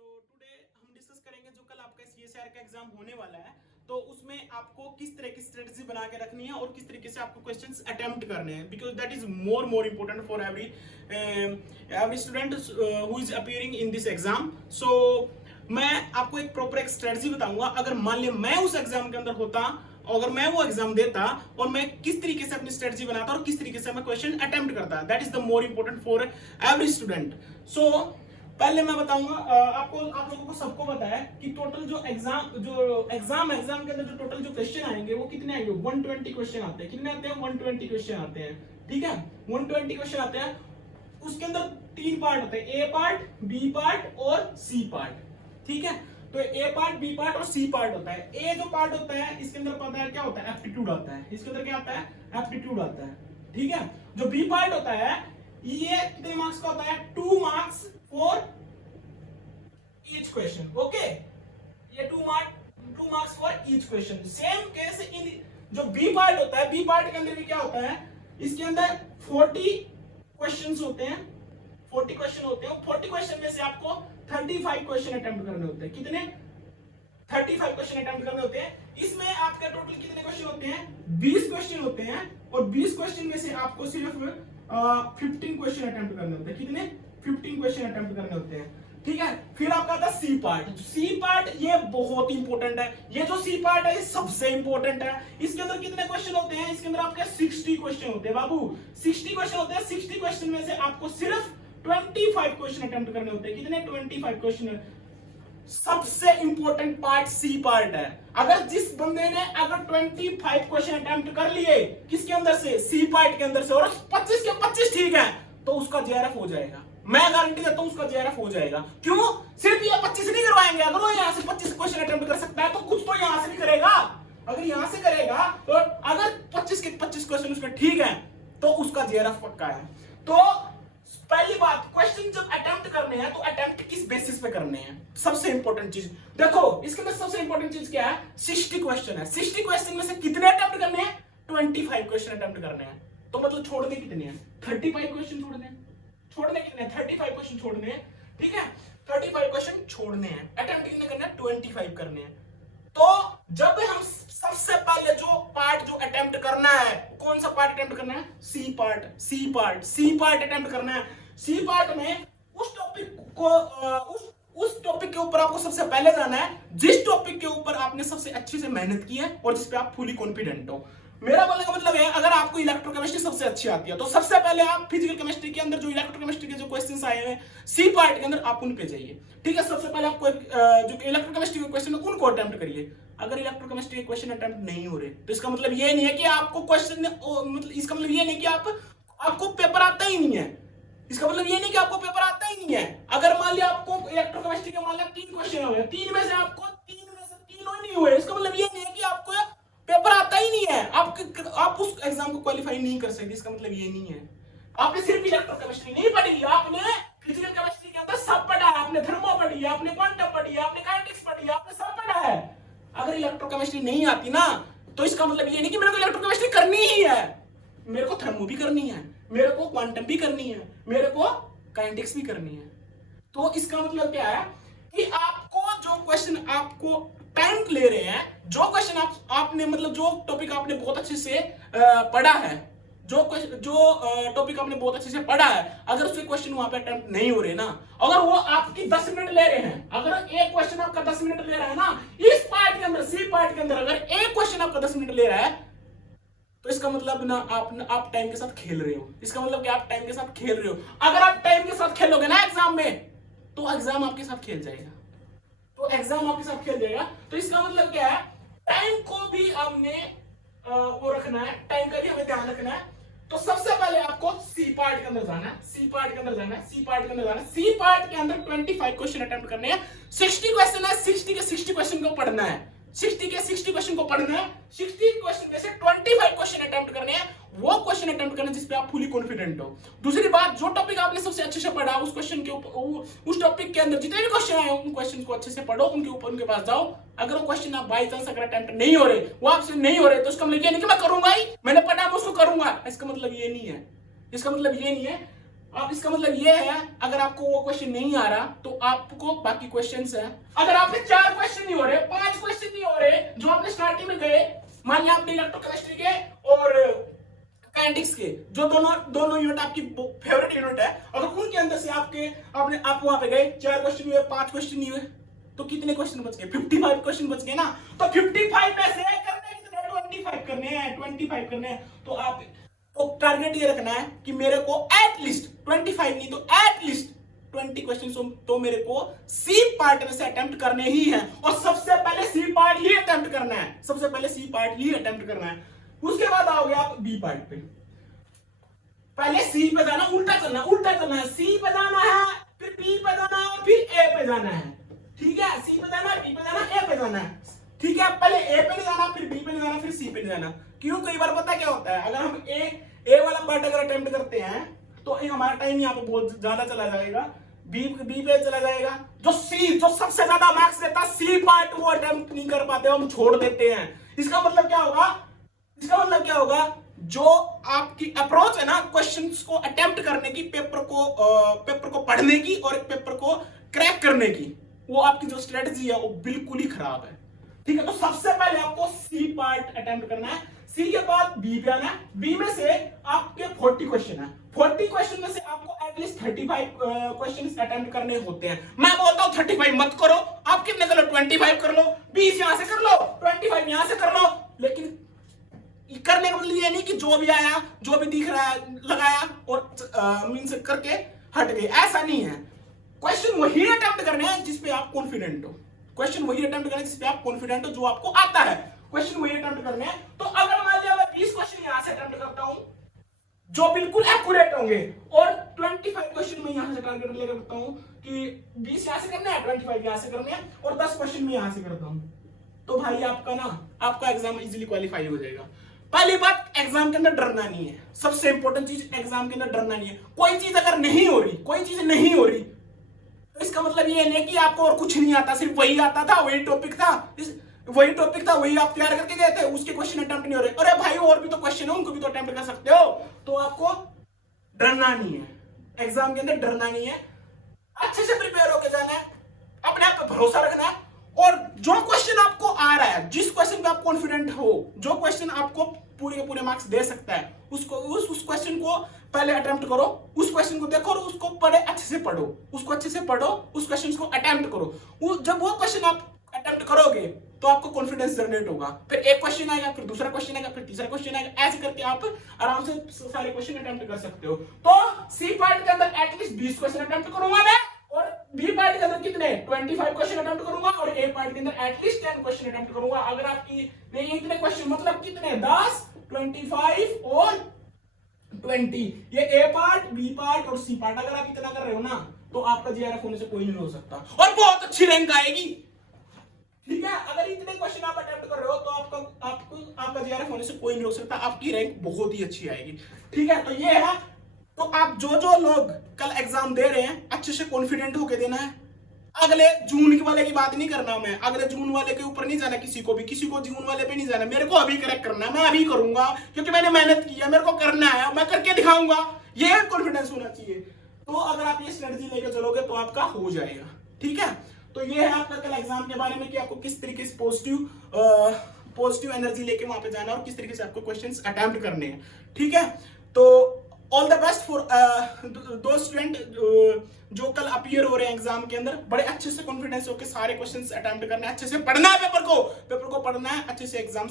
Today हम discuss करेंगे जो कल आपका सीएसआर का एग्जाम होने वाला है, तो उसमें आपको किस तरह की स्ट्रेटजी बना के रखनी है और किस तरीके से आपको क्वेश्चंस अटेम्प्ट करने हैं, because that is more important for every student who is appearing in this exam. So मैं आपको एक प्रॉपर एक स्ट्रेटजी बताऊंगा. अगर मान लिया मैं उस एग्जाम के अंदर होता, अगर मैं वो एग्जाम देता और मैं किस तरीके से अपनी स्ट्रेटजी बनाता और किस तरीके से मैं क्वेश्चन अटेम्प्ट करता, that is the more important for every student. So पहले मैं बताऊंगा आपको, आप लोगों को सबको पता है कि टोटल जो एग्जाम के अंदर जो टोटल जो क्वेश्चन आएंगे वो कितने आएंगे, 120 क्वेश्चन आते हैं. कितने आते हैं? 120 क्वेश्चन आते हैं. ठीक है, 120 क्वेश्चन आते हैं. उसके अंदर तीन पार्ट होते हैं, ए पार्ट, बी पार्ट और सी पार्ट. ठीक है, तो ए पार्ट, बी पार्ट और सी पार्ट होता है. ए जो पार्ट होता है इसके अंदर पता है क्या होता है, एप्टीट्यूड आता है. इसके अंदर क्या आता है, एप्टीट्यूड आता है. ठीक है, जो बी पार्ट होता है ये कितने मार्क्स का होता है, 2 marks for each question. Okay, ये 2 marks for each question. Same case in जो बी पार्ट होता है, बी पार्ट के अंदर भी क्या होता है, इसके अंदर 40 क्वेश्चंस होते हैं. 40 क्वेश्चन होते हैं. 40 क्वेश्चन में से आपको 35 क्वेश्चन अटेम्प्ट करने होते हैं. कितने? 35 क्वेश्चन अटेम्प्ट करने होते हैं. इसमें आपके टोटल कितने क्वेश्चन होते हैं, 20 क्वेश्चन होते हैं. और 20 क्वेश्चन में से आपको सिर्फ 15 क्वेश्चन अटेम्प्ट करने होते हैं. कितने? 15 क्वेश्चन अटेम्प्ट करने होते हैं. ठीक है, फिर आपका आता है सी पार्ट. सी पार्ट ये बहुत इंपॉर्टेंट है. ये जो सी पार्ट है ये सबसे इंपॉर्टेंट है. इसके अंदर कितने क्वेश्चन होते हैं, इसके अंदर आपके 60 क्वेश्चन होते हैं बाबू. 60 क्वेश्चन होते हैं. 60 क्वेश्चन में से आपको सिर्फ 25 क्वेश्चन अटेम्प्ट करने होते हैं. कितने? 25 क्वेश्चन. सबसे इंपॉर्टेंट पार्ट सी पार्ट है. अगर जिस बंदे ने अगर 25 क्वेश्चन अटेम्प्ट कर लिए किसके अंदर से, सी पार्ट के अंदर से, और 25 के 25 ठीक है, तो उसका जेआरएफ हो जाएगा. मैं गारंटी देता हूं उसका जेआरएफ हो जाएगा. क्यों? सिर्फ ये 25 नहीं करवाएंगे. अगर वो यहां से 25 क्वेश्चन अटेम्प्ट कर सकता है तो कुछ तो यहां से भी करेगा. अगर यहां से करेगा तो अगर 25 के 25 क्वेश्चन उसमें ठीक है तो उसका जेआरएफ पक्का है. तो पहली बात, क्वेश्चन जब अटेम्प्ट करने हैं तो अटेम्प्ट किस बेसिस पे करने हैं, सबसे इंपॉर्टेंट चीज. देखो इसके अंदर सबसे इंपॉर्टेंट चीज क्या है, 60 क्वेश्चन है. 60 क्वेश्चन में से कितने अटेम्प्ट करने हैं, 25 क्वेश्चन अटेम्प्ट करने हैं. तो मतलब छोड़ने कितने हैं, 35 क्वेश्चन छोड़ने हैं. छोड़ने कितने हैं, 35 क्वेश्चन छोड़ने हैं. ठीक है, 35 क्वेश्चन छोड़ने हैं. अटेम्प्ट कितने करने हैं, 25 करने हैं. तो जब हम सबसे पहले जो पार्ट जो अटेम्प्ट करना है, कौन सा पार्ट अटेम्प्ट करना है, C part. C part attempt करना है. सी पार्ट में उस टॉपिक को उस टॉपिक के ऊपर आपको सबसे पहले जाना है जिस टॉपिक के ऊपर आपने सबसे अच्छे से मेहनत की है और जिस पे आप फुली कॉन्फिडेंट हो. मेरा बोलने का मतलब है, अगर आपको इलेक्ट्रोकेमिस्ट्री सबसे अच्छी आती है तो सबसे पहले आप फिजिकल केमिस्ट्री के अंदर जो इलेक्ट्रोकेमिस्ट्री के जो क्वेश्चंस आए हैं सी पार्ट के अंदर आप उन पे जाइए. ठीक है, सबसे पहले आपको जो इलेक्ट्रोकेमिस्ट्री के क्वेश्चन है उनको अटेम्प्ट करिए. अगर इलेक्ट्रोकेमिस्ट्री के क्वेश्चन अटेम्प्ट नहीं हो रहे तो इसका मतलब ये नहीं है कि आपको क्वेश्चन, मतलब इसका मतलब ये नहीं कि आपको पेपर आता ही नहीं है. इसका मतलब ये नहीं कि आपको पेपर आता ही नहीं है. अगर मान लिया आपको इलेक्ट्रोकेमिस्ट्री के मान लिया 3 क्वेश्चन हुए, 3 में से आपको 3 में से 3 ही नहीं हुए, इसका मतलब ये नहीं है कि आपको पेपर आता ही नहीं है, आप उस एग्जाम को क्वालिफाई नहीं कर सकते. इसका मतलब ये नहीं है. आपने सिर्फ इलेक्ट्रोकेमिस्ट्री नहीं पढ़ी, आपने फिजिकल केमिस्ट्री के अंदर सब पढ़ा है. आपने थर्मो पढ़ी है, आपने क्वांटम पढ़ी है, आपने काइनेटिक्स पढ़ी है, आपने सब पढ़ा है. अगर इलेक्ट्रोकेमिस्ट्री नहीं आती ना तो इसका मतलब ये नहीं कि मेरे को इलेक्ट्रोकेमिस्ट्री करनी ही है. मेरे को थर्मो भी करनी है, मेरे को क्वांटम भी करनी है, मेरे को काइनेटिक्स भी करनी है. तो इसका मतलब क्या है कि आपको जो क्वेश्चन आपको टाइम ले रहे हैं, जो क्वेश्चन आपने मतलब जो टॉपिक आपने बहुत अच्छे से पढ़ा है, जो टॉपिक आपने बहुत अच्छे से पढ़ा है, अगर उसके क्वेश्चन वहां पे अटेम्प्ट नहीं हो रहे ना, अगर वो आपकी 10 मिनट ले रहे हैं, अगर एक क्वेश्चन आपका 10 मिनट ले रहा है ना, इस पार्ट के अंदर, सी पार्ट के अंदर अगर एक क्वेश्चन आपका 10 मिनट ले रहा है तो इसका मतलब ना आप टाइम के साथ खेल रहे हो. इसका मतलब कि आप टाइम के साथ खेल रहे हो. अगर आप टाइम के साथ खेलोगे ना एग्जाम में तो एग्जाम आपके साथ खेल जाएगा. तो इसका मतलब क्या है, टाइम को भी हमने वो रखना है, टाइम का भी हमें ध्यान रखना है. तो सबसे पहले आपको सी पार्ट के अंदर जाना है. सी पार्ट के अंदर 25 क्वेश्चन अटेम्प्ट करने हैं. 60 क्वेश्चन है, 60 के 60 क्वेश्चन को पढ़ना है. 60 के 60 क्वेश्चन को पढ़ना है. 60 क्वेश्चन में से 25 क्वेश्चन अटेम्प्ट करने हैं. वो क्वेश्चन अटेम्प्ट करना जिस पे आप फुली कॉन्फिडेंट हो. दूसरी बात, जो टॉपिक आपने सबसे अच्छे से पढ़ा उस क्वेश्चन के ऊपर, उस टॉपिक के अंदर जितने भी क्वेश्चन आए उन क्वेश्चन को अच्छे से पढ़ो, उनके पास जाओ. अगर वो क्वेश्चन आप बाय चांस अगर अटेम्प्ट नहीं हो रहे, वो आपसे नहीं हो रहे, तो इसका मतलब ये नहीं कि मैं करूंगा ही, मैंने पढ़ा मैं उसको करूंगा. इसका मतलब ये नहीं है. अब इसका मतलब ये है, अगर आपको वो क्वेश्चन नहीं आ रहा तो आपको बाकी क्वेश्चंस है। अगर आपके 4 क्वेश्चन नहीं हो रहे, 5 क्वेश्चन नहीं हो रहे जो आपने स्टार्टिंग में गए, मान लिया आपने इलेक्ट्रोकेमिस्ट्री के और काइनेटिक्स के, जो दोनों यूनिट आपकी फेवरेट यूनिट है, अगर उनके अंदर से आप वहां पे गए, 4 क्वेश्चन हुए, 5 क्वेश्चन नहीं हुए, तो कितने क्वेश्चन बच गए? 55 क्वेश्चन बच गए ना। तो 55 में से करने कितने? 25 करने हैं, 25 करने हैं। तो आप तो टारगेट ये रखना है कि मेरे को एटलीस्ट 25 नहीं तो एटलीस्ट 20 क्वेश्चन तो मेरे को सी पार्ट में से अटेम्प्ट करने ही हैं, और सबसे पहले सी पार्ट ही अटेम्प्ट करना है, सबसे पहले सी पार्ट ही अटेम्प्ट करना है। उसके बाद आओगे आप बी पार्ट पे। पहले सी पे जाना, उल्टा चलना है, सी पे जाना है, फिर बी पे जाना है, फिर ए पे जाना है। ठीक है, सी पे जाना, बी पे जाना, ए पे जाना है। ठीक है, पहले ए पे नहीं जाना, फिर बी पे नहीं जाना, फिर सी पे नहीं जाना। क्यों? कई बार पता क्या होता है, अगर हम ए वाला पार्ट अगर अटेम्प्ट करते हैं तो हमारा टाइम यहाँ पे बहुत ज्यादा चला जाएगा, बी पे चला जाएगा। जो सबसे ज्यादा मार्क्स देता है सी पार्ट, वो अटेम्प्ट नहीं कर पाते, हम छोड़ देते हैं। इसका मतलब क्या होगा, जो आपकी अप्रोच है ना क्वेश्चंस को अटेम्प्ट करने की, पेपर को पढ़ने की और पेपर को क्रैक करने की, वो आपकी जो स्ट्रेटजी है वो बिल्कुल ही खराब है। ठीक है, तो सबसे पहले आपको सी पार्ट अटेम्प्ट करना है, सी के बाद बी पे आना है। बी में से आपके 40 क्वेश्चन है, 40 क्वेश्चन में से आपको एटलीस्ट 35 क्वेश्चंस अटेम्प्ट करने होते हैं। मैं बोलता हूं 35 मत करो, आप कितने कर लो? 25 कर लो, 20 यहां से कर लो, 25 यहां से कर लो। लेकिन करने का मतलब ये नहीं कि जो भी आया, जो भी दिख रहा है लगाया और मीन्स करके हट गए, ऐसा नहीं है। क्वेश्चन वही अटेम्प्ट करने हैं जिस पे आप कॉन्फिडेंट हो, क्वेश्चन वही अटेम्प्ट करने जिस पे आप कॉन्फिडेंट हो, जो आपको आता है, क्वेश्चन वही अटेम्प्ट करने हैं। तो अगर मान लिया मैं 20 क्वेश्चन यहां से अटेम्प्ट करता हूं जो बिल्कुल एक्यूरेट होंगे, और 25 क्वेश्चन में यहां से टारगेट लेकर करता हूं कि 20 यहां से करना है, 25 यहां से करने हैं, और 10 क्वेश्चन में यहां से करता हूं, तो भाई आपका एग्जाम इजीली क्वालिफाई हो जाएगा। पहली बात, एग्जाम के अंदर डरना नहीं है, सबसे इंपॉर्टेंट चीज एग्जाम के अंदर डरना नहीं है। कोई चीज अगर नहीं हो रही, कोई चीज नहीं हो रही, तो इसका मतलब ये नहीं कि आपको और कुछ नहीं आता, सिर्फ वही आता था, वही टॉपिक था, वही आप तैयार करके गए थे, उसके क्वेश्चन अटेम्प्ट नहीं हो रहे। अरे भाई और भी तो क्वेश्चन है, उनको भी तो अटेम्प्ट कर सकते हो। तो आपको डरना नहीं है, एग्जाम के अंदर डरना नहीं है, अच्छे से प्रिपेयर होकर जाना है, अपने आप पे भरोसा रखना है, और जो क्वेश्चन आपको आ रहा है, जिस क्वेश्चन पे आप कॉन्फिडेंट हो, जो क्वेश्चन आपको पूरे के पूरे मार्क्स दे सकता है, उस क्वेश्चन को पहले अटेम्प्ट करो, उस क्वेश्चन को देखो और उसको अच्छे से पढ़ो, उस क्वेश्चन को अटेम्प्ट करो। जब वो क्वेश्चन आप अटेम्प्ट करोगे तो आपको कॉन्फिडेंस जनरेट होगा, फिर एक क्वेश्चन आएगा, फिर दूसरा क्वेश्चन आएगा, फिर तीसरा क्वेश्चन आएगा, ऐसे करके आप आराम से सारे क्वेश्चन अटेम्प्ट कर सकते हो। तो सी पार्ट के अंदर एटलीस्ट 20 क्वेश्चन अटेम्प्ट करूंगा मैं, और बी पार्ट के अंदर कितने? 25 क्वेश्चन अटेम्प्ट करूंगा, और ए पार्ट के अंदर एटलीस्ट 10 क्वेश्चन अटेम्प्ट करूंगा। अगर आपकी नहीं इतने क्वेश्चन मतलब कितने? 10, 25 और 20, ये ए पार्ट, बी पार्ट और सी पार्ट। अगर आप इतना कर रहे हो ना, तो आपका जीआरएफ होने से कोई नहीं हो सकता, और बहुत अच्छी रैंक आएगी। ठीक है, अगर इतने क्वेश्चन आप अटेम्प्ट कर रहे हो तो आपका जीआरएफ होने से कोई नहीं हो सकता, आपकी रैंक बहुत ही अच्छी आएगी। ठीक है, तो ये है। तो आप जो लोग कल एग्जाम दे रहे हैं, अच्छे से कॉन्फिडेंट होके देना है। अगले जून वाले की बात नहीं करना, मैं अगले जून वाले के ऊपर नहीं जाना, किसी को जून वाले पे नहीं जाना। मेरे को अभी करेक्ट करना है, मैं अभी करूंगा, क्योंकि मैंने मेहनत की है, मेरे को करना है, मैं करके दिखाऊंगा, ये कॉन्फिडेंस होना चाहिए। तो अगर आप ये स्ट्रेटजी लेके चलोगे तो आपका हो जाएगा। ठीक है, तो ये है आपका कल एग्जाम के बारे में कि आपको किस तरीके से पॉजिटिव एनर्जी लेके वहां पे जाना और किस तरीके से आपको क्वेश्चंस अटेम्प्ट करने हैं। ठीक है, तो ऑल द बेस्ट फॉर दो स्टूडेंट जो कल अपीयर हो रहे हैं एग्जाम के अंदर। बड़े अच्छे से कॉन्फिडेंस होकर सारे क्वेश्चंस अटेम्प्ट करना है, अच्छे से पढ़ना है, पेपर को पढ़ना है अच्छे से। एग्जाम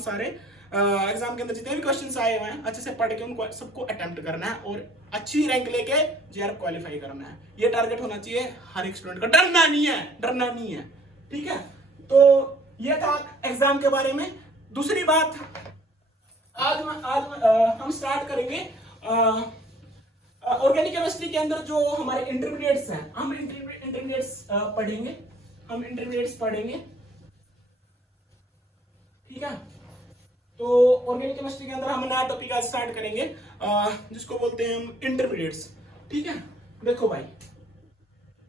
के अंदर जितने भी क्वेश्चंस आए हुए हैं अच्छे से पढ़ के उनको सबको अटेम्प्ट करना है और अच्छी रैंक लेके जीआरएफ क्वालिफाई करना है। ये टारगेट होना चाहिए हर एक स्टूडेंट का, डरना नहीं है। ठीक है, तो ये था एग्जाम के बारे में। दूसरी बात, आज हम स्टार्ट करेंगे ऑर्गेनिक केमिस्ट्री के अंदर जो हमारे इंटरमीडिएट्स हैं, हम इंटरमीडिएट्स पढ़ेंगे। ठीक है, तो ऑर्गेनिक केमिस्ट्री के अंदर हम नया टॉपिक आज स्टार्ट करेंगे जिसको बोलते हैं हम इंटरमीडिएट्स। ठीक है, देखो भाई,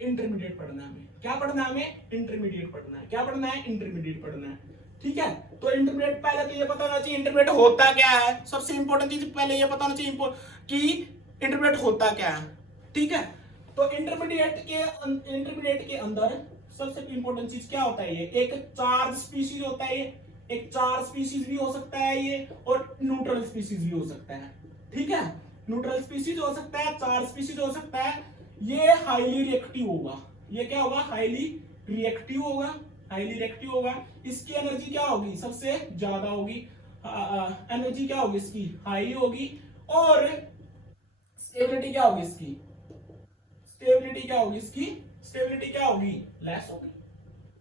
इंटरमीडिएट पढ़ना है हमें। क्या पढ़ना है हमें? इंटरमीडिएट पढ़ना है। क्या पढ़ना है? इंटरमीडिएट पढ़ना है। ठीक है, तो इंटरमीडिएट पहले तो ये पता होना चाहिए इंटरमीडिएट होता क्या है। सबसे इंपॉर्टेंट चीज पहले ये पता होना चाहिए कि इंटरमीडिएट होता क्या है। ठीक है। तो इंटरमीडिएट के अंदर सबसे इंपॉर्टेंट चीज क्या होता है, ये एक चार्ज स्पीशीज होता है, ये एक चार्ज स्पीशीज भी हो सकता है ये, और न्यूट्रल स्पीशीज भी हो सकता है। ठीक है, न्यूट्रल स्पीशीज हो सकता है, चार्ज स्पीशीज हो सकता है। ये हाईली रिएक्टिव होगा, ये क्या होगा, हाईली रिएक्टिव होगा, हाईली रिएक्टिव होगा। इसकी एनर्जी क्या होगी, सबसे ज्यादा होगी, एनर्जी क्या होगी इसकी, हाई होगी। और स्टेबिलिटी क्या होगी इसकी, स्टेबिलिटी क्या होगी इसकी, स्टेबिलिटी क्या होगी, लेस होगी।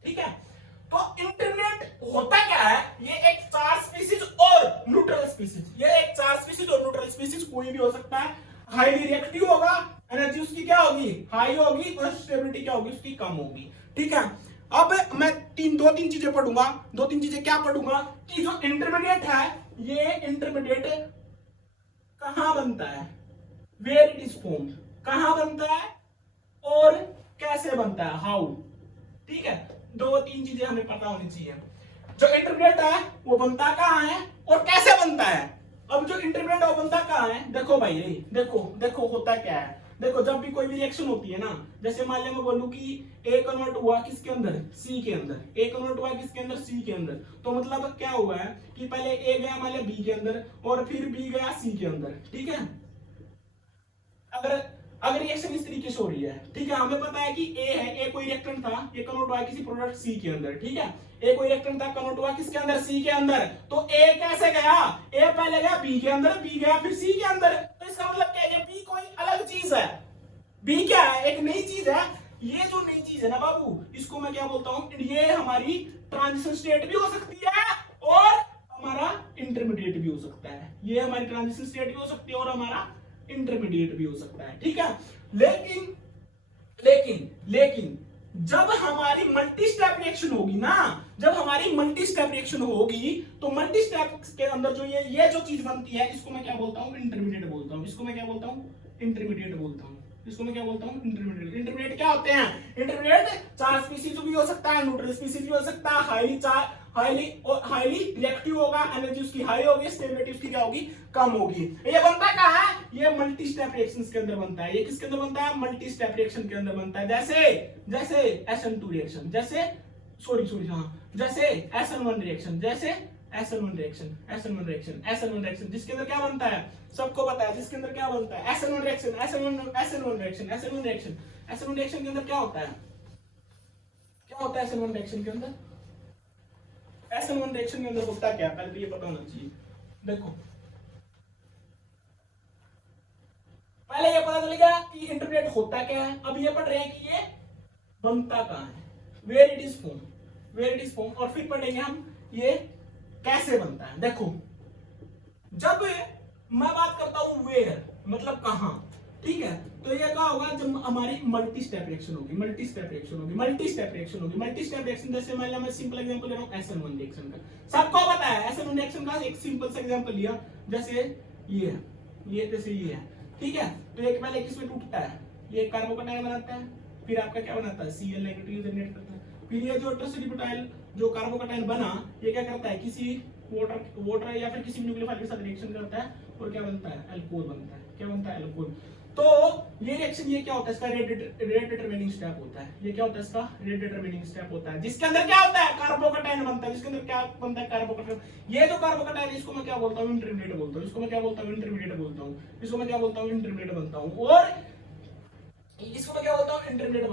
ठीक है, तो इंटरमीडिएट होता क्या है, ये एक चार्ज स्पीशीज और न्यूट्रल स्पीशीज, ये एक चार्ज स्पीशीज और न्यूट्रल स्पीशीज कोई भी हो सकता है। हाईली रिएक्टिव होगा, एनर्जी उसकी क्या होगी, हाई होगी, और स्टेबिलिटी क्या होगी उसकी, कम होगी। ठीक है, अब मैं दो तीन चीजें पढ़ूंगा, दो तीन चीजें क्या पढ़ूंगा कि जो इंटरमीडिएट है, ये इंटरमीडिएट कहां बनता है, वेयर इट इज फॉर्म्ड, कहां बनता है और कैसे बनता है, हाउ। ठीक है, दो तीन चीजें हमें पता होनी चाहिए। जो इंटरमीडिएट है वो बनता कहां है और कैसे बनता है। अब जो इंटरमीडिएट वो बनता कहां है, देखो भाई, देखो देखो होता क्या है। देखो जब भी कोई भी रिएक्शन होती है ना, जैसे मान लिया मैं बोलूं कि ए कन्वर्ट हुआ किसके अंदर, सी के अंदर, ए कन्वर्ट हुआ किसके अंदर, सी के अंदर। तो मतलब क्या हुआ है कि पहले ए गया मान लिया बी के अंदर, और फिर बी गया सी के अंदर। ठीक है, अगर रिएक्शन इस तरीके से हो रही है, ठीक है, हमें पता है कि ए है, ए कोई रिएक्टेंट था, ये कन्वर्ट हुआ किसी प्रोडक्ट सी के अंदर। ठीक है, ए कोई रिएक्टेंट था, कन्वर्ट हुआ किसके अंदर, सी के अंदर। तो ए कैसे गया, ए पहले गया बी के अंदर, बी गया फिर सी के अंदर। तो इसका मतलब क्या है, बी कोई अलग चीज है, बी क्या है, एक नई चीज है। ये जो नई चीज है ना बाबू, इसको मैं क्या बोलता हूं, ये हमारी ट्रांजिशन स्टेट भी हो सकती है और हमारा इंटरमीडिएट भी हो सकता है। ये हमारी ट्रांजिशन स्टेट भी हो सकती है और हमारा इंटरमीडिएट भी हो सकता है। ठीक है, लेकिन लेकिन लेकिन जब हमारी मल्टी स्टेप रिएक्शन होगी ना, जब हमारी मल्टी स्टेप रिएक्शन होगी, तो मल्टी स्टेप के अंदर जो ये जो चीज बनती है, इसको मैं क्या बोलता हूं, इंटरमीडिएट बोलता हूं। इसको मैं क्या बोलता हूं, इंटरमीडिएट बोलता हूं। इसको मैं क्या बोलता हूं, इंटरमीडिएट। इंटरमीडिएट क्या होते हैं, इंटरमीडिएट चार्ज स्पीशीज भी हो सकता है, न्यूट्रल स्पीशीज भी हो सकता है, हाईली रिएक्टिव होगा, एनर्जी उसकी हाई होगी, स्टेबिलिटी उसकी क्या होगी, कम होगी। ये बनता कहां है, ये मल्टी स्टेप रिएक्शंस के अंदर बनता है। ये किसके अंदर बनता है, मल्टी स्टेप रिएक्शन के अंदर बनता है। जैसे SN2 रिएक्शन, जैसे SN1 रिएक्शन, जैसे SN1 रिएक्शन, जिसके अंदर क्या बनता है, सबको पता है, जिसके अंदर क्या बनता है, SN1 रिएक्शन के अंदर क्या होता है, SN1 रिएक्शन के अंदर, SN1 रिएक्शन के अंदर होता क्या है, पहले तो ये पता होना चाहिए। देखो पहले ये पता चलेगा कि इंटरमीडिएट होता क्या है। अब ये पढ़ रहे हैं कि ये बनता कहां है, वेयर इट इज फॉर्म, और फिर पढ़ेंगे हम ये कैसे बनता है। देखो जब मैं बात करता हूं वेयर मतलब कहां, ठीक है, तो ये क्या होगा, जब हमारी मल्टी स्टेप रिएक्शन होगी, मल्टी स्टेप रिएक्शन। जैसे मान लिया मैं सिंपल एग्जांपल ले रहा हूं SN1 रिएक्शन का, सबको पता है SN1 रिएक्शन का एक सिंपल सा एग्जांपल लिया, जैसे ये है, जैसे ये है। ठीक है, तो एक पहले किसमें टूटता है, ये कार्बोकेटायन बनाता है, फिर आपका क्या बनाता है, Cl नेगेटिव जनरेट करता है। फिर ये जो टर्सरीब्यूटाइल जो कार्बोकेटायन बना, ये क्या करता है, किसी वाटर या फिर किसी न्यूक्लियोफाइल के साथ रिएक्शन करता है और क्या बनता है, अल्कोहल बनता है। क्या बनता है, अल्कोहल। तो ये रिएक्शन ये क्या होता है, इसका रेट डिटरमिनिंग स्टेप होता है। ये क्या होता है, इसका रेट डिटरमिनिंग स्टेप होता है, जिसके अंदर क्या होता है, कार्बोकेटायन बनता है। जिसके अंदर क्या बनता है, कार्बोकेटायन। ये जो कार्बोकेटायन, इसको मैं क्या बोलता हूं, इंटरमीडिएट बोलता हूं। इसको मैं क्या बोलता हूं, इंटरमीडिएट बोलता हूं। इसको मैं क्या बोलता हूं, इंटरमीडिएट बनता हूं। और इसको मैं क्या बोलता हूं, इंटरमीडिएट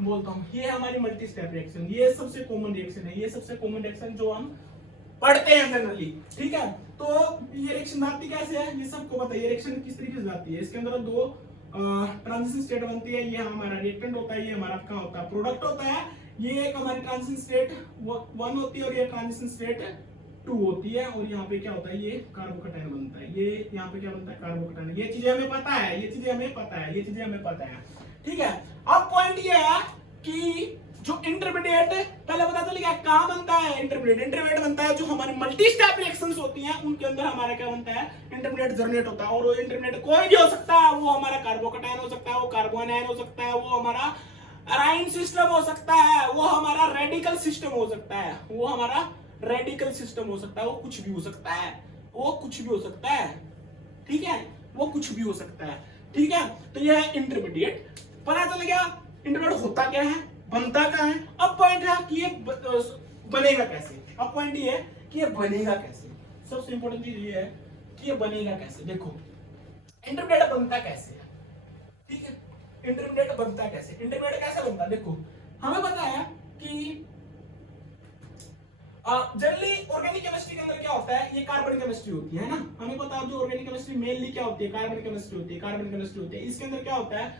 बोलता हूं। ये हमारी मल्टी स्टेप रिएक्शन, ये सबसे कॉमन रिएक्शन है, ये सबसे कॉमन रिएक्शन जो हम पढ़ते हैं जनरली। ठीक है, तो ये रिएक्शन बनती कैसे है, ये सबको पता है। ये रिएक्शन किस तरीके से जाती है, इसके अंदर दो ट्रांजिशन स्टेट बनती है। ये हमारा रिएक्टेंट होता है, ये हमारा क्या होता है, प्रोडक्ट होता है। ये एक हमारी ट्रांजिशन स्टेट 1 होती है और ये ट्रांजिशन स्टेट 2 होती है। और यहाँ पे क्या होता है, ये कार्बोकेटायन बनता है। ये यहाँ पे क्या बनता है, कार्बोकेटायन। ये चीजें हमें पता है, ये चीजें हमें पता है। ठीक है, अब पॉइंट ये है कि जो इंटरमीडिएट, पहले पता चल गया कहां बनता है, इंटरमीडिएट बनता है जो हमारी मल्टी स्टेप रिएक्शंस होती हैं उनके अंदर हमारा क्या बनता है, इंटरमीडिएट जनरेट होता है। और वो इंटरमीडिएट कोई भी हो सकता है, वो हमारा कार्बोकेटायन हो सकता है, वो कार्बोन आयन हो सकता है, वो हमारा अराइन सिस्टम हो सकता है, वो हमारा रेडिकल सिस्टम हो सकता है, वो कुछ भी हो सकता है, ठीक है, वो कुछ भी हो सकता है। ठीक है, तो ये है इंटरमीडिएट। पता चल गया इंटरमीडिएट होता क्या है, बनता क्या है। अब पॉइंट है कि ये बनेगा कैसे। अब पॉइंट ये है कि ये बनेगा कैसे। सबसे इंपॉर्टेंट चीज ये है कि ये बनेगा कैसे। देखो इंटरमीडिएट बनता कैसे है, ठीक है, इंटरमीडिएट बनता कैसे, इंटरमीडिएट कैसे बनता है। देखो हमें पता है कि जनरली ऑर्गेनिक केमिस्ट्री के अंदर क्या होता है, ये कार्बन केमिस्ट्री होती है ना। हमें पता है जो ऑर्गेनिक केमिस्ट्री मेनली क्या होती है, कार्बन केमिस्ट्री होती है, कार्बन केमिस्ट्री होती है। इसके अंदर क्या होता है,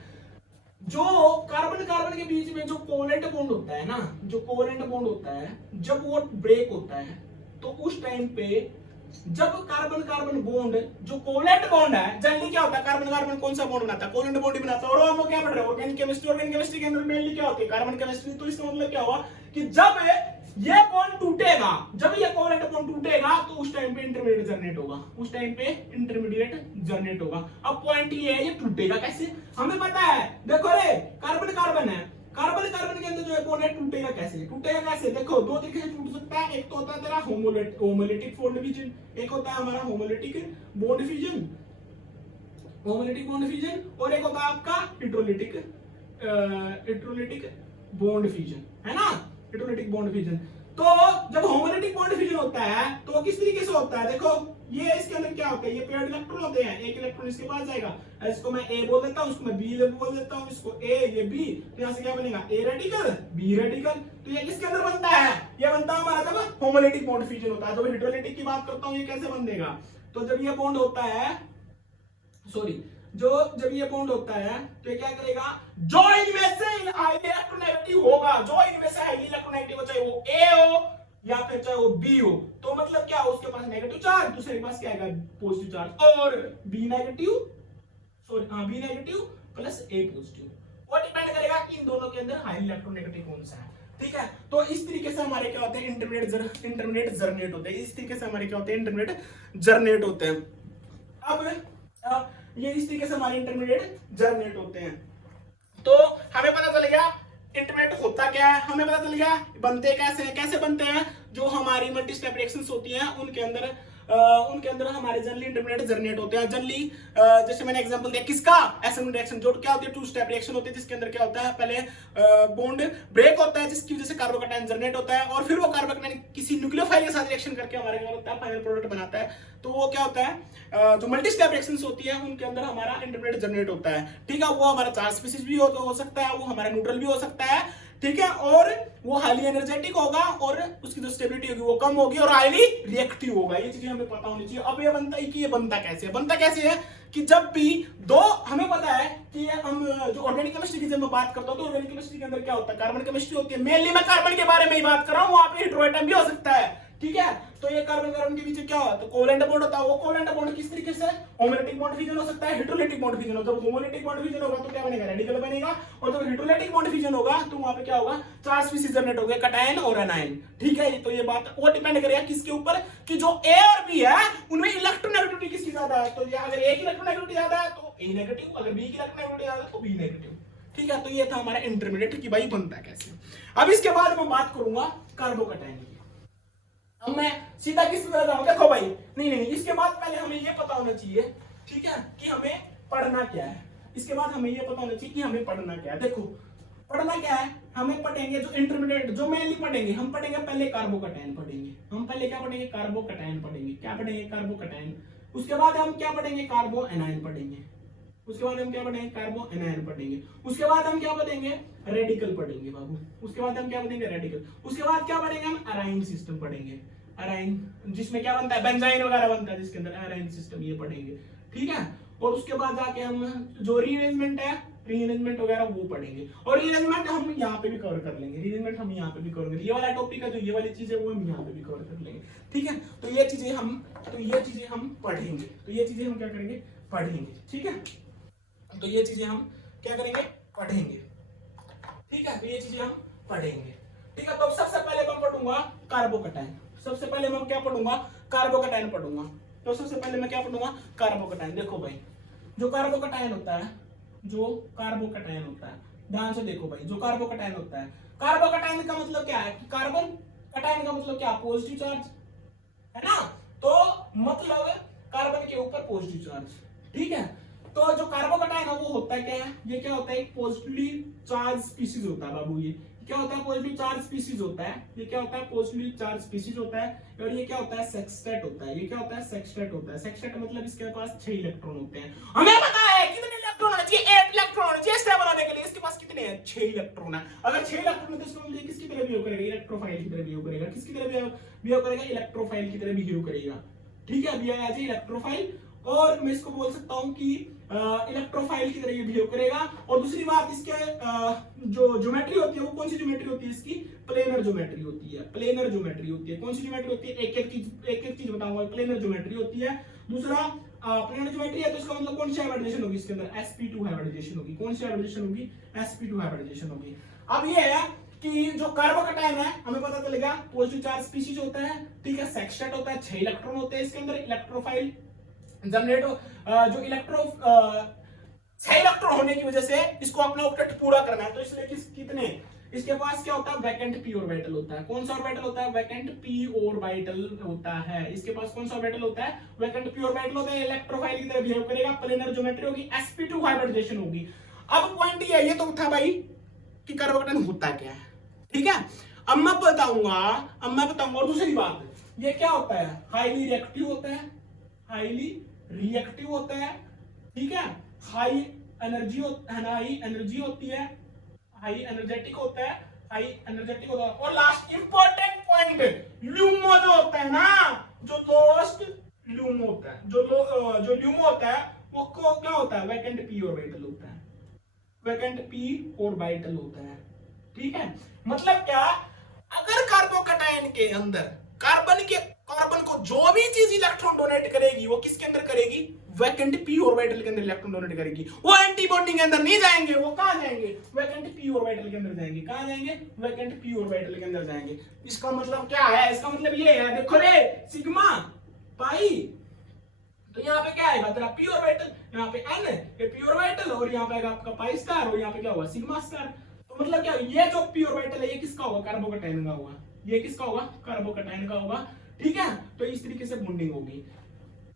जो कार्बन कार्बन के बीच में जो कोवेलेंट बॉन्ड होता है ना, जो कोवेलेंट बॉन्ड होता है, जब वो ब्रेक होता है तो उस टाइम पे जब कार्बन कार्बन बॉन्ड जो कोवेलेंट बॉन्ड है, जनरली क्या होता है कार्बन कार्बन कौन सा बॉन्ड बनाता है, कोवेलेंट बॉन्ड बनाता है। और हम लोग क्या पढ़ रहे हैं ऑर्गेनिक केमिस्ट्री, ऑर्गेनिक केमिस्ट्री के अंदर मेनली क्या होती है कार्बन केमिस्ट्री। तो इसका मतलब क्या हुआ कि जब ये बॉन्ड टूटेगा, जब ये कोवेलेंट बॉन्ड टूटेगा तो उस टाइम पे इंटरमीडिएट जनरेट होगा, उस टाइम पे इंटरमीडिएट जनरेट होगा। अब पॉइंट ये है ये टूटेगा कैसे, हमें पता है। देखो रे कार्बन कार्बन है, कार्बन कार्बन के अंदर जो है बॉन्ड है टूटेगा कैसे, टूटेगा कैसे। देखो दो तरीके से टूट सकता है, एक तो होता है तेरा होमोलिटिक बॉन्ड फिजन, एक होता है हमारा homolytic bond fission, homolytic bond fission, और एक होता है आपका हेटेरोलिटिक बॉन्ड फिजन, है ना, हेटेरोलिटिक बॉन्ड फिजन। तो जब होमोलिटिक बॉन्ड फिजन होता है तो किस तरीके से होता है, देखो ये इसके अंदर क्या होता है, ये पेयर्ड इलेक्ट्रॉन होते हैं, एक इलेक्ट्रॉन इसके पास जाएगा, इसको मैं ए बोल देता हूं, इसको मैं बी बोल देता हूं, इसको ए ये बी, तो यहां से क्या बनेगा ए रेडिकल बी रेडिकल। तो ये किसके अंदर बनता है, ये बनता है हमारा जब होमोलिटिक बॉन्ड फिजन होता है। जब हेटेरोलिटिक की बात करता हूं ये कैसे बनेगा, तो जब ये बॉन्ड होता है, सॉरी जब ये बॉन्ड होता है तो ये क्या करेगा, जो इनमें से इलेक्ट्रोनेगेटिव होगा, जो इनमें से इलेक्ट्रोनेगेटिव हो, चाहे वो ए हो या फिर चाहे वो बी हो, तो मतलब क्या उसके पास नेगेटिव चार्ज, दूसरे के पास क्या आएगा पॉजिटिव चार्ज, और बी नेगेटिव, सॉरी हाँ बी नेगेटिव प्लस ए पॉजिटिव, वो डिपेंड करेगा कि इन दोनों के अंदर हाई इलेक्ट्रोनेगेटिव कौन सा है। ठीक है, तो इस तरीके से हमारे क्या होते हैं इंटरमीडिएट जर्नेट होते हैं, इस तरीके से हमारे क्या होते हैं इंटरमीडिएट जर्नेट होते हैं। अब ये इस तरीके से हमारे इंटरमीडिएट जर्नेट होते हैं। तो हमें पता चल गया इंटरमीडिएट होता क्या है, हमें पता चल गया बनते कैसे हैं, कैसे बनते हैं, जो हमारी मल्टी स्टेप रिएक्शंस होती हैं उनके अंदर हमारे जनरली इंटरमीडिएट जर्नेट होते हैं। जनरली जैसे मैंने एग्जांपल दिया किसका, एसएन रिएक्शन, जो क्या होती है टू स्टेप रिएक्शन होती है, जिसके अंदर क्या होता है पहले बॉन्ड ब्रेक होता है जिसकी वजह से कार्बोकैटायन जनरेट होता है, और फिर वो कार्बोकैटायन किसी न्यूक्लियोफाइल के साथ रिएक्शन करके हमारे क्या होता है फाइनल प्रोडक्ट बनाता है। तो वो क्या होता है जो मल्टी स्टेप रिएक्शंस होती है उनके अंदर हमारा इंटरमीडिएट जनरेट होता है। ठीक है, वो हमारा चार्ज स्पीशीज भी हो सकता है, वो हमारा न्यूट्रल भी हो सकता है, ठीक है, और वो हाईली एनर्जेटिक होगा और उसकी जो स्टेबिलिटी होगी वो कम होगी और हाईली रिएक्टिव होगा। ये चीजें हमें पता होनी चाहिए। अब ये बनता है कि ये बनता कैसे है कि जब भी दो, हमें पता है कि हम जो ऑर्गेनिक केमिस्ट्री की जब मैं बात करता हूं तो ऑर्गेनिक केमिस्ट्री के अंदर क्या होता है कार्बन केमिस्ट्री होती है, मेनली मैं कार्बन के बारे में ही बात कर रहा हूं, वहां पे हेटेरोएटम भी हो सकता है। ठीक है, तो ये कार्बन कार्बन के बीच क्या होता है, तो कोवेलेंट बॉन्ड होता है। वो कोवेलेंट बॉन्ड किस तरीके से, होमोलिटिक बॉन्ड फिजन हो सकता है, हेटेरोलिटिक बॉन्ड फिजन होगा। जब होमोलिटिक बॉन्ड फिजन होगा तो क्या बनेगा, रेडिकल बनेगा, और जब हेटेरोलिटिक बॉन्ड फिजन होगा तो वहां पे क्या होगा, चार्ज स्पीशीज जनरेट होंगे, कैटायन और एनायन। ठीक है, तो ये बात वो डिपेंड करेगा किसके ऊपर, कि जो ए और बी है उनमें इलेक्ट्रोनेगेटिविटी किसकी ज्यादा है। तो अगर ए की इलेक्ट्रोनेगेटिविटी ज्यादा है तो ए नेगेटिव, अगर बी की इलेक्ट्रोनेगेटिविटी ज्यादा है तो बी नेगेटिव। ठीक है, तो ये था हमारा इंटरमीडिएट की भाई बनता कैसे। अब इसके बाद मैं बात करूंगा कार्बोकैटायन की। अब मैं सीधा किस तरह जाऊं, देखो भाई नहीं, इसके बाद पहले हमें ये पता होना चाहिए, ठीक है, कि हमें पढ़ना क्या है। इसके बाद हमें ये पता होना चाहिए कि हमें पढ़ना क्या है। देखो पढ़ना क्या है, हमें पढ़ेंगे जो इंटरमीडिएट जो मेनली पढ़ेंगे, हम पढ़ेंगे पहले कार्बोकैटायन पढ़ेंगे, हम पहले क्या पढ़ेंगे कार्बोकैटायन पढ़ेंगे, क्या पढ़ेंगे कार्बोकैटायन। उसके बाद हम क्या पढ़ेंगे कार्बो एनायन पढ़ेंगे, उसके बाद हम क्या पढ़ेंगे कार्बो एनायन पढ़ेंगे, उसके बाद हम क्या पढ़ेंगे रेडिकल पढ़ेंगे बाबू, उसके बाद हम क्या पढ़ेंगे रेडिकल, उसके बाद क्या पढ़ेंगे हम अराइन सिस्टम पढ़ेंगे, अराइन जिसमें क्या बनता है बेंजाइन वगैरह बनता है जिसके अंदर अराइन सिस्टम ये पढ़ेंगे। ठीक है, और उसके बाद जाके हम जो रीअरेंजमेंट है रीअरेंजमेंट वगैरह वो पढ़ेंगे, और रीअरेंजमेंट हम यहाँ पे भी कवर कर लेंगे, रीअरेंजमेंट हम यहाँ पे भी कवर करेंगे, ये वाला टॉपिक है जो ये वाली चीज है वो हम यहाँ पे भी कवर कर लेंगे। ठीक है, तो ये चीजें हम पढ़ेंगे, तो ये चीजें हम क्या करेंगे पढ़ेंगे। ठीक है, तो ये चीजें हम क्या करेंगे पढ़ेंगे। ठीक है, तो ये चीजें हम पढ़ेंगे। ठीक है, तो सबसे पहले मैं पढ़ूंगा कार्बोकैटायन, सबसे पहले मैं क्या पढ़ूंगा कार्बोकैटायन पढ़ूंगा। तो सबसे पहले मैं क्या पढ़ूंगा कार्बोकैटायन। देखो भाई जो कार्बोकैटायन होता है, ध्यान से देखो भाई, जो कार्बोकैटायन होता है, कार्बोकैटायन का मतलब क्या है कि कार्बन, कैटायन का मतलब क्या पॉजिटिव चार्ज है ना, तो मतलब कार्बन के ऊपर पॉजिटिव चार्ज। ठीक है, तो जो कार्बोकैटायन ना वो होता क्या है, ये क्या होता है, एक पॉजिटिवली चार्ज स्पीशीज होता है बाबू। ये क्या होता है, पॉजिटिव चार्ज स्पीशीज होता है। ये क्या होता है, पॉजिटिव चार्ज स्पीशीज होता है। और ये क्या होता है, सेक्सटेट होता है। ये क्या होता है, सेक्सटेट होता है। सेक्सटेट मतलब इसके पास 6 इलेक्ट्रॉन होते हैं। हमें पता है कितने इलेक्ट्रॉन होने चाहिए, 8 इलेक्ट्रॉन होने चाहिए स्टेप बनाने के लिए। इसके पास कितने हैं, 6 इलेक्ट्रॉन है। अगर 6 इलेक्ट्रॉन है तो इसको मतलब किसकी तरह बिहेव करेगा, इलेक्ट्रोफाइल की तरह बिहेव करेगा। किसकी तरह बिहेव करेगा, इलेक्ट्रोफाइल की तरह बिहेव करेगा। ठीक है, अभी आ जाए इलेक्ट्रोफाइल। और मैं इसको बोल सकता हूं कि इलेक्ट्रोफाइल की तरह ये बिहेव करेगा। और दूसरी बात, इसके जो ज्योमेट्री होती है वो कौन सी ज्योमेट्री होती है, इसकी प्लेनर ज्योमेट्री होती है। प्लेनर ज्योमेट्री होती है। कौन सी ज्योमेट्री होती है, एक एक चीज बताऊंगा। प्लेनर ज्योमेट्री होती है। दूसरा, प्लेनर ज्योमेट्री है तो इसका मतलब कौन सी हाइब्रिडाइजेशन होगी, इसके अंदर sp2 हाइब्रिडाइजेशन होगी। कौन सी हाइब्रिडाइजेशन होगी, sp2 हाइब्रिडाइजेशन होगी। अब ये है कि जो कार्बोकैटायन है, हमें पता चलेगा पॉजिटिव चार्ज स्पीशीज होता है। ठीक है, सेक्सटेट होता है, 6 इलेक्ट्रॉन होते हैं इसके अंदर। इलेक्ट्रोफाइल जनरेट जो 6 इलेक्ट्रॉन होने की वजह से इसको अपना ऑक्टेट पूरा करना है, तो इसलिए कितने, इसके पास क्या होता है, वैकेंट p ऑर्बिटल होता है। कौन सा ऑर्बिटल होता है, वैकेंट p ऑर्बिटल होता है। इसके पास कौन सा ऑर्बिटल होता है, वैकेंट p ऑर्बिटल होता है। इलेक्ट्रोफाइल की तरह बिहेव करेगा। प्लेनर ज्योमेट्री होगी, sp2 हाइब्रिडाइजेशन होगी। अब पॉइंट ये तो था भाई कि कार्बोकैटायन होता क्या है। ठीक है, अब मैं बताऊंगा। और दूसरी बात, ये क्या होता है, हाईली रिएक्टिव होता है। हाईली रिएक्टिव होता है। ठीक है, हाई एनर्जी होती है, हाई एनर्जेटिक होता है। और लास्ट इंपॉर्टेंट पॉइंट, ल्यूमो जो होता है ना, जो लोएस्ट ल्यूमो होता है, जो ल्यूमो होता है वो क्या होता है, वैकेंट p ऑर्बिटल होता है। वैकेंट p ऑर्बिटल होता है। ठीक है, मतलब क्या, अगर कार्बोकैटायन के अंदर कार्बन को जो भी चीज इलेक्ट्रॉन डोनेट करेगी वो किसके अंदर करेगी, वैकेंट p ऑर्बिटल के अंदर इलेक्ट्रॉन डोनेट करेगी। वो एंटी बॉन्डिंग के अंदर नहीं जाएंगे, वो कहां जाएंगे, वैकेंट p ऑर्बिटल के अंदर जाएंगे। कहां जाएंगे, वैकेंट p ऑर्बिटल के अंदर जाएंगे। इसका मतलब क्या है, इसका मतलब ये है, देखो रे, सिग्मा पाई, तो यहाँ पे क्या आएगा तेरा p ऑर्बिटल, यहाँ पे n ये p ऑर्बिटल, और यहाँ पे आएगा आपका पाई स्टार, और यहाँ पे क्या होगा, सिग्मा स्टार। तो मतलब क्या, ये जो p ऑर्बिटल है ये किसका होगा, कार्बोकैटायन का होगा। ये किसका होगा, कार्बोकैटायन का होगा। ठीक है, तो इस तरीके से बॉन्डिंग होगी।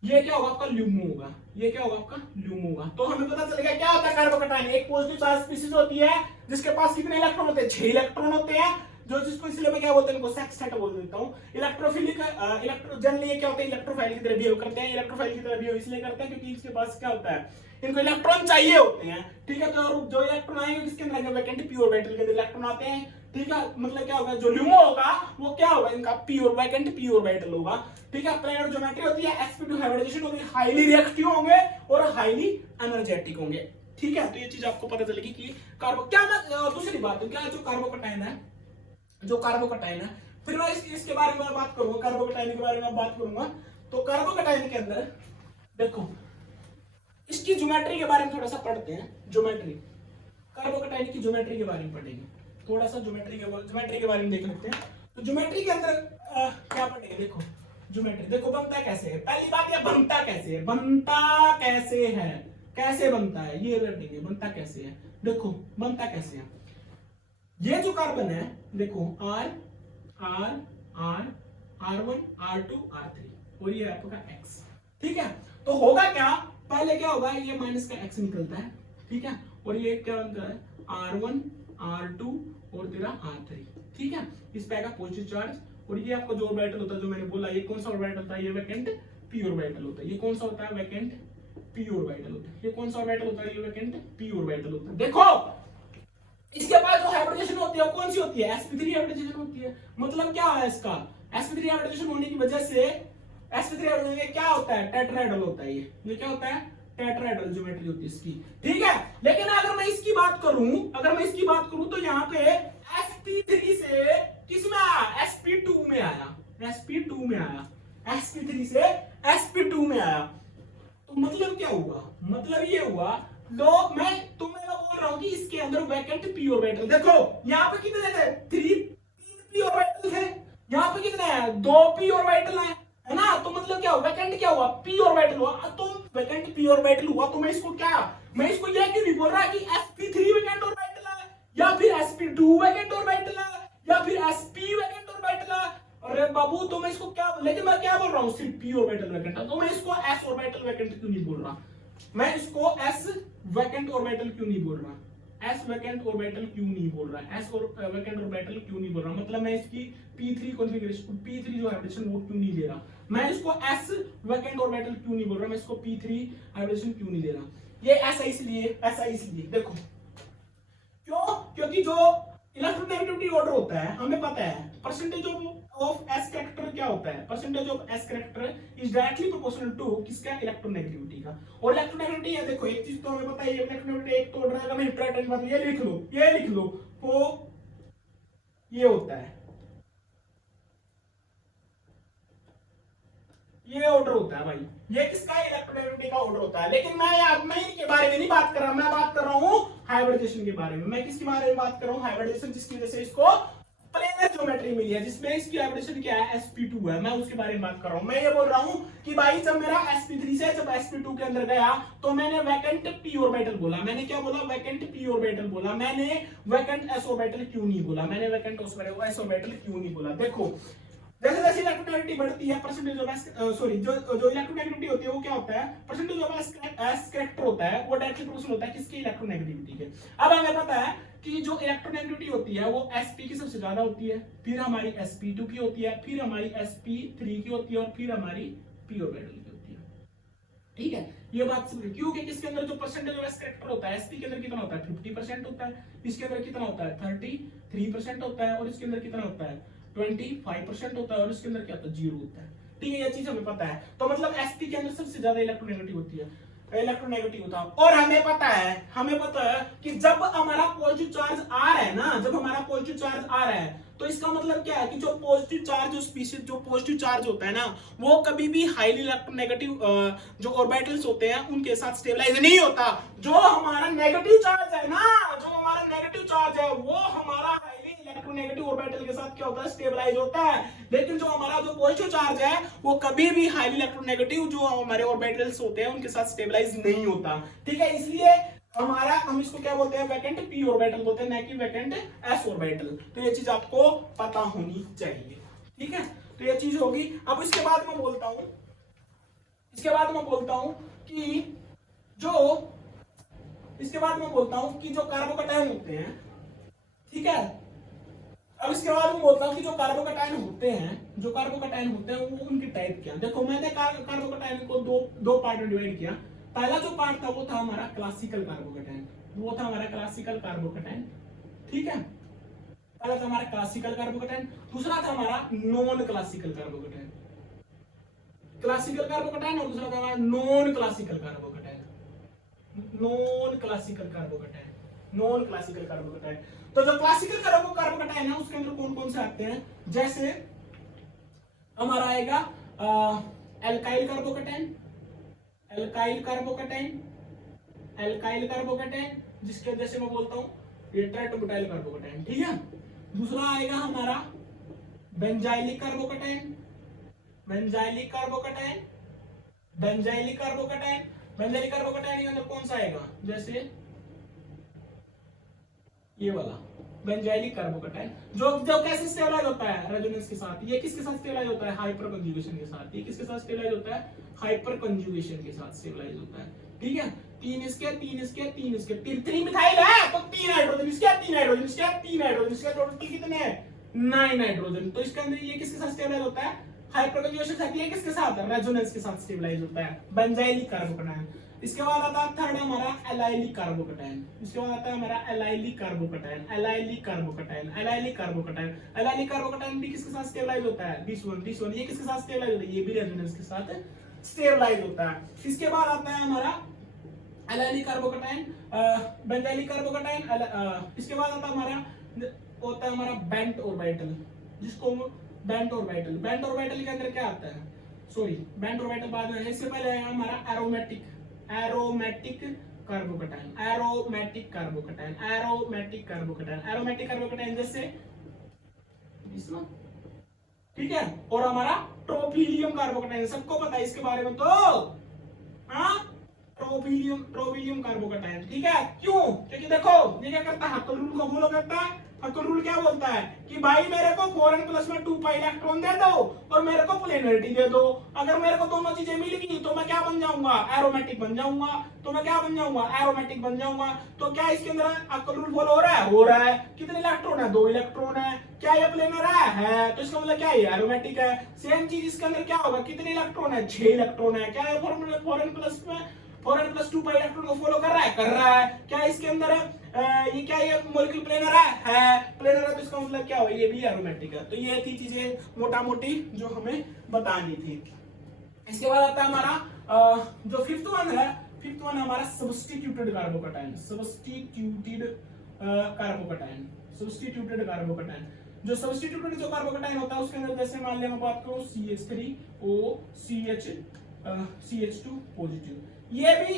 ये क्या होगा, आपका ल्यूमो होगा। ये क्या होगा, आपका ल्यूमो होगा। तो हमें पता चलेगा क्या होता है कार्बोकैटायन, एक पॉजिटिव चार्ज स्पीशीज होती है जिसके पास कितने इलेक्ट्रॉन होते हैं, 6 इलेक्ट्रॉन होते हैं। जिसको इसलिए मैं क्या बोलते हैं, इनको सेक्सटेट बोल देता हूं। इलेक्ट्रोफिलिक जनरली ये क्या होते हैं, इलेक्ट्रोफाइल की तरह बिहेव करते हैं। इलेक्ट्रोफाइल की तरह बिहेव इसलिए करते हैं क्योंकि इसके पास क्या होता है, इनको इलेक्ट्रॉन चाहिए होते हैं। ठीक है, तो जो इलेक्ट्रॉन आएंगे किसके अंदर आएंगे, वैकेंट p ऑर्बिटल के अंदर इलेक्ट्रॉन आते हैं। ठीक है, मतलब क्या होगा, जो ल्यूमो होगा वो क्या होगा, इनका वैकेंट p ऑर्बिटल होगा। ठीक है, प्लेनर ज्योमेट्री होती है, sp2 हाइब्रिडाइजेशन होगी, हाईली रिएक्टिव होंगे और हाईली एनर्जेटिक होंगे। ठीक है, तो ये चीज आपको पता चलेगी कि दूसरी बात, क्या जो कार्बोकैटायन है, फिर मैं इसके बारे में बात करूंगा, कार्बोकैटायन के बारे में बात करूंगा। तो कार्बोकैटायन के अंदर देखो, इसकी ज्योमेट्री के बारे में थोड़ा सा पढ़ते हैं। ज्योमेट्री, कार्बोकैटायन की ज्योमेट्री के बारे में पढ़ेंगे थोड़ा सा, ज्योमेट्री के बारे में देख लेते हैं। तो ज्योमेट्री के अंदर क्या पढ़ेंगे, देखो ज्योमेट्री, देखो बनता कैसे है। पहली बात, ये बनता कैसे है, ये पढ़ेंगे बनता कैसे है। देखो बनता कैसे है, ये जो कार्बन है देखो, R1 R2 R3, और ये आपका X। ठीक है, तो होगा क्या, पहले क्या होगा, ये माइनस का X निकलता है। ठीक है, और ये क्या बनता है, R1 R2 और तेरा R3। ठीक है, इस पे आएगा पॉजिटिव चार्ज, और ये आपका जो ऑर्बिटल होता है, जो मैंने बोला, ये कौन सा ऑर्बिटल होता है, ये वैकेंट p ऑर्बिटल होता है। ये कौन सा होता है, वैकेंट p ऑर्बिटल होता है। ये कौन सा ऑर्बिटल होता है, ये वैकेंट p ऑर्बिटल होता है। देखो इसके बाद जो हाइब्रिडेशन होती है वो कौन सी होती है, sp3 हाइब्रिडेशन होती है। मतलब क्या है इसका, sp3 हाइब्रिडेशन होने की वजह से sp3 हाइब्रिडेशन क्या होता है, टेट्राहेड्रल होता है। ये क्या होता है, टेट्राहेड्रल ज्योमेट्री होती है इसकी। ठीक है, लेकिन अगर मैं इसकी बात करूं तो यहाँ पे sp3 से किसमें आया, sp2 में आया। sp3 से sp2 में आया। तो मतलब क्या हुआ, मतलब ये हुआ, लोग मैं तुम्हें बोल रहा हूं कि इसके अंदर वैकेंट p ऑर्बिटल, देखो यहाँ पे कितने थे, 3 p ऑर्बिटल थे, यहाँ पे कितने हैं, 2 p ऑर्बिटल है ना। तो मतलब क्या हुआ, वैकेंट क्या हुआ, p ऑर्बिटल हुआ। तो वैकेंट p ऑर्बिटल हुआ, तो मैं इसको ये क्यों नहीं बोल रहा कि sp3 वैकेंट ऑर्बिटल है, या फिर sp2 वैकेंट ऑर्बिटल है, या फिर sp वैकेंट ऑर्बिटल है। अरे बाबू, तो मैं इसको लेकिन मैं क्या बोल रहा हूँ, सिर्फ p ऑर्बिटल वैकेंट है। तो मैं इसको s ऑर्बिटल वैकेंट क्यों नहीं बोल रहा, मैं इसको s वैकेंट ऑर्बिटल क्यों नहीं बोल रहा, एस वैकेंट ऑर्बिटल क्यों नहीं बोल रहा, एस और वैकेंट ऑर्बिटल क्यों नहीं बोल रहा, मतलब मैं इसकी p3 कॉन्फ़िगरेशन p3 जो हाइब्रिडेशन वो क्यों नहीं ले रहा, मैं इसको एस वैकेंट ऑर्बिटल क्यों नहीं बोल रहा, मैं इसको p3 हाइब्रिडेशन क्यों नहीं ले रहा, ये ऐसा इसलिए देखो क्यों, क्योंकि जो इलेक्ट्रोनेगेटिविटी ऑर्डर होता है हमें पता है परसेंटेज ऑफ एस कैरेक्टर क्या होता है, percentage of S character is directly proportional to किसका, इलेक्ट्रोनेगेटिविटी का। और इलेक्ट्रोनेगेटिविटी है देखो एक चीज तो हमें पता है, ये इलेक्ट्रोनेगेटिविटी एक तो ऑर्डर है, मैं हिप्टोरेट बात ये लिख लो वो ये होता है, ये ऑर्डर होता है भाई, ये किसका, इलेक्ट्रोनेगेटिविटी का ऑर्डर होता है। लेकिन मैं इनके बारे में नहीं बात कर रहा, मैं बात कर रहा हूं हाइब्रिडेशन के बारे में। मैं किसके बारे में बात कर रहा हूं, हाइब्रिडेशन, जिसकी वजह से इसको प्लेनर ज्योमेट्री मिली है, जिसमें इसकी हाइब्रिडेशन क्या है, sp2 है, मैं उसके बारे में बात कर रहा हूं। मैं ये बोल रहा हूं कि भाई जब मेरा sp3 से जब sp2 के अंदर गया तो मैंने वैकेंट p ऑर्बिटल बोला, मैंने क्या बोला, वैकेंट p ऑर्बिटल बोला, मैंने वैकेंट s ऑर्बिटल क्यों नहीं बोला, मैंने वैकेंट s ऑर्बिटल क्यों नहीं बोला। देखो जैसे जैसे इलेक्ट्रोनेगेटिविटी बढ़ती है, परसेंटेज ऑफ सॉरी जो इलेक्ट्रोनेगेटिविटी होती है वो क्या होता है, परसेंटेज ऑफ एस कैरेक्टर होता है, वो डायरेक्टली प्रोपोर्शनल होता है किसकी, इलेक्ट्रोनेगेटिविटी के। अब हमें पता है कि जो इलेक्ट्रोनेगेटिविटी होती है वो sp की सबसे ज्यादा होती है, फिर हमारी sp2 की होती है, फिर हमारी sp3 की होती है और फिर हमारी p ऑर्बिटल की होती है। ठीक है, ये बात समझिए, क्योंकि किसके अंदर जो परसेंटेज ऑफ एस कैरेक्टर होता है, sp के अंदर कितना होता है, 50% होता है, इसके अंदर कितना होता है, 33% होता है, और इसके अंदर कितना होता है, 25% होता है, और इसके अंदर क्या होता है, 0 होता है। ठीक है, ये चीज हमें पता है। तो मतलब sp के अंदर सबसे ज्यादा इलेक्ट्रोनेगेटिव होती है, इलेक्ट्रोनेगेटिव होता है। और हमें पता है कि जब हमारा पॉजिटिव चार्ज आ रहा है ना, जब हमारा पॉजिटिव चार्ज आ रहा है तो इसका मतलब क्या है कि जो पॉजिटिव चार्ज, जो स्पीशीज जो पॉजिटिव चार्ज होता है ना, वो कभी भी हाईली इलेक्ट्रोनेगेटिव जो ऑर्बिटल्स होते हैं उनके साथ स्टेबलाइज नहीं होता। जो हमारा नेगेटिव चार्ज है ना, जो हमारा नेगेटिव चार्ज है वो हमारा हाईली इलेक्ट्रोनेगेटिव ऑर्बिटल के साथ क्या होता है, स्टेबलाइज होता है। लेकिन जो हमारा जो पॉजिटिव चार्ज है वो कभी भी हाईली इलेक्ट्रोनेगेटिव जो हमारे ऑर्बिटल्स होते हैं उनके साथ स्टेबलाइज नहीं होता। ठीक है, इसलिए हम इसको क्या बोलते हैं, वैकेंट p ऑर्बिटल बोलते हैं, ना कि वैकेंट s ऑर्बिटल। तो ये चीज आपको पता होनी चाहिए। ठीक है, तो ये चीज होगी। अब इसके बाद मैं बोलता हूं कि जो कार्बोकैटायन होते हैं, ठीक है, अब इसके बाद मैं बोलता हूं कि जो कार्बोकैटायन होते हैं वो उनके टाइप क्या। देखो मैंने कार्बोकैटायन को दो पार्ट में डिवाइड किया। पहला जो पार्ट था वो था हमारा क्लासिकल कार्बोकैटायन, ठीक है, पहला था हमारा क्लासिकल कार्बोकैटायन, दूसरा था हमारा नॉन क्लासिकल कार्बोकैटायन, और दूसरा था हमारा नॉन क्लासिकल कार्बोकैटायन। तो जो क्लासिकल कार्बोकैटायन है उसके अंदर कौन कौन से आते हैं, जैसे हमारा आएगा एल्काइल कार्बोकैटायन, जिसके जैसे मैं बोलता हूं ये टेट्राब्यूटाइल कार्बोकैटायन। ठीक है, दूसरा आएगा हमारा बेंजाइलिक कार्बोकैटायन, के अंदर कौन सा आएगा, जैसे ये वाला बेंजाइलिक कार्बोकैटायन, जो कैसे स्टेबलाइज होता है, रेजोनेंस के साथ। ये किसके साथ स्टेबलाइज होता है, हाइपर कंजुगेशन के साथ। ये किसके साथ स्टेबलाइज होता है, हाइपर कंजुगेशन के साथ स्टेबलाइज होता है। ठीक है, 3 इसके 3 मिथाइल है तो 3 हाइड्रोजन इसके, 3 हाइड्रोजन इसके, टोटल कितने हैं, 9 हाइड्रोजन। तो इसके अंदर ये किसके साथ स्टेबलाइज होता है, हाइपर कंजुगेशन के साथ। ये किसके साथ, रेजोनेंस के साथ स्टेबलाइज होता है, बेंजाइलिक कार्बोकैटायन। इसके बाद आता है थर्ड हमारा एलाइलिक कार्बोकैटायन, एलाइलिक भी किसके साथ स्टेबलाइज होता है, दिस वन। ये किसके साथ स्टेबलाइज होता है, ये भी रेजोनेंस के साथ स्टेबलाइज होता है। इसके बाद आता है हमारा एलाइलिक कार्बोकैटायन, बेंजाइलिक कार्बोकैटायन। इसके बाद आता होता है हमारा बेंट ऑर्बिटल, जिसको बेंट ऑर्बिटल के अंदर क्या आता है, बेंट ऑर्बिटल बाद में। इससे पहले है हमारा एरोमेटिक कार्बोकैटायन, जैसे ठीक है, और हमारा ट्रोफिलियम कार्बोकैटायन, सबको पता है इसके बारे में। तो हाँ, ट्रोफिलियम कार्बोकैटायन। ठीक है, क्यों, क्योंकि देखो ये क्या करता है, हक्कल रूल को फॉलो करता है। अकल रूल क्या बोलता है कि भाई मेरे को 4n प्लस में 2 पाई इलेक्ट्रॉन दे दो और मेरे को प्लेनरिटी दे दो। अगर मेरे को दोनों चीजें मिल गई तो मैं क्या बन जाऊंगा, एरोमेटिक बन जाऊंगा। तो मैं क्या बन जाऊंगा, एरोमेटिक बन जाऊंगा। तो क्या इसके अंदर अकल रूल फॉलो हो रहा है? हो रहा है। कितने इलेक्ट्रॉन है? 2 इलेक्ट्रॉन है। क्या ये प्लेनर है? तो इसका मतलब क्या है, एरोमेटिक है। सेम चीज इसके अंदर क्या होगा, कितने इलेक्ट्रॉन है? 6 इलेक्ट्रॉन है। क्या ये 4n प्लस में 4n प्लस 2 पाई इलेक्ट्रॉन को फॉलो कर रहा है? कर रहा है। क्या इसके अंदर ये क्या ये मॉलिक्यूल प्लेनर है? प्लेनर है। तो इसका मतलब क्या होगा, ये भी एरोमेटिक है। तो ये थी चीजें मोटा मोटी जो हमें बतानी थी। इसके बाद आता है हमारा जो फिफ्थ वन है, फिफ्थ वन है हमारा substituted carbocation. Substituted carbocation, substituted carbocation. जो सब्स्टिट्यूटेड जो कार्बोकैटायन होता है उसके अंदर जैसे मान लिया मैं बात करूं CH3O CH2 पॉजिटिव, ये भी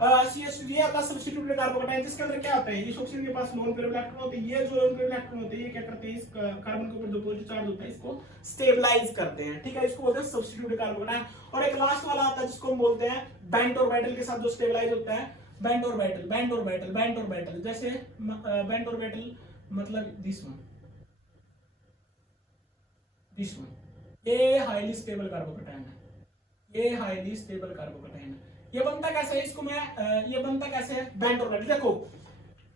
CH2 ये आता है सब्स्टिट्यूटेड कार्बोकैटायन, जिसके अंदर क्या होता है, इस ऑक्सीजन के पास लोन पेयर इलेक्ट्रॉन होते हैं। ये जो लोन पेयर इलेक्ट्रॉन होते हैं ये क्या करते हैं, इस कार्बन के ऊपर जो पॉजिटिव चार्ज होता है इसको स्टेबलाइज करते हैं। ठीक है, इसको बोलते हैं सब्स्टिट्यूटेड कार्बोकैटायन। और एक लास्ट वाला आता है जिसको हम बोलते हैं बेंट ऑर्बिटल के साथ जो स्टेबलाइज होता है, bent orbital, bent orbital, bent orbital. जैसे बेंट ऑर्बिटल मतलब दिस वन, दिस वन, ये हाईली स्टेबल कार्बोकैटायन है। ये हाईली स्टेबल कार्बोकैटायन है। ये बनता कैसे है, इसको मैं ये बनता कैसे है, बेंट ऑर्बिटल। देखो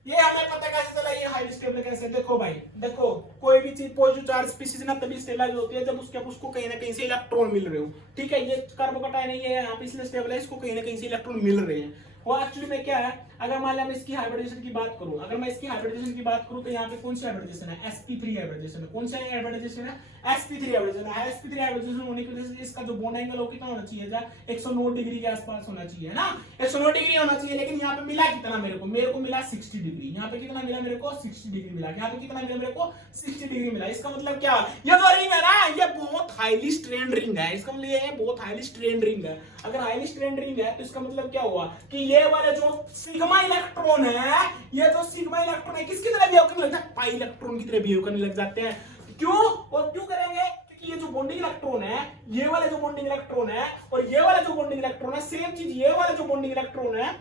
ये हमें पता कैसे चला ये हाईली स्टेबल कैसे। देखो भाई, देखो कोई भी चीज पॉजिटिव चार्ज स्पीशीज ना तभी स्टेबलाइज होती है जब उसको कहीं ना कहीं से इलेक्ट्रॉन मिल रहे हो। ठीक है, ये कार्बोकैटायन है, ये यहाँ पे इसलिए स्टेबल है, इसको कहीं ना कहीं से इलेक्ट्रॉन मिल रहे हैं। और एक्चुअली में क्या है, अगर मान लिया मैं इसकी हाइब्रिडाइजेशन की बात करूं, अगर मैं इसकी हाइब्रिडाइजेशन की बात करूं तो यहाँ पे कौन सी हाइब्रिडाइजेशन है, sp3 हाइब्रिडाइजेशन है। कौन सा हाइब्रिडाइजेशन है, sp3 हाइब्रिडाइजेशन है। sp3 हाइब्रिडाइजेशन होने की वजह से इसका जो बॉन्ड एंगल हो कितना होना चाहिए, 109 डिग्री के आसपास होना चाहिए, है ना, 109 डिग्री होना चाहिए। लेकिन यहाँ पे मिला कितना मेरे को मिला 60 डिग्री। यहाँ पे कितना मिला मेरे को, 60 डिग्री मिला। यहाँ पे कितना मिला मेरे को, 60 डिग्री मिला। इसका मतलब क्या, ये जो रिंग है ना ये बहुत हाईली स्ट्रेन्ड रिंग है। इसका मतलब ये बहुत हाईली स्ट्रेन्ड रिंग है। अगर हाईली स्ट्रेन्ड रिंग है तो इसका मतलब क्या हुआ कि ये वाले जो सिग्मा इलेक्ट्रॉन है, ये जो सिग्मा इलेक्ट्रॉन है किसकी तरह बिहेव करने लगता है, पाई इलेक्ट्रॉन की तरह बिहेव करने लग जाते हैं। क्यों और क्यों करेंगे, क्योंकि ये जो बॉन्डिंग इलेक्ट्रॉन है, ये वाले जो बॉन्डिंग इलेक्ट्रॉन है और ये वाला जो बॉन्डिंग इलेक्ट्रॉन है, सेम चीज ये वाला जो बॉन्डिंग इलेक्ट्रॉन है,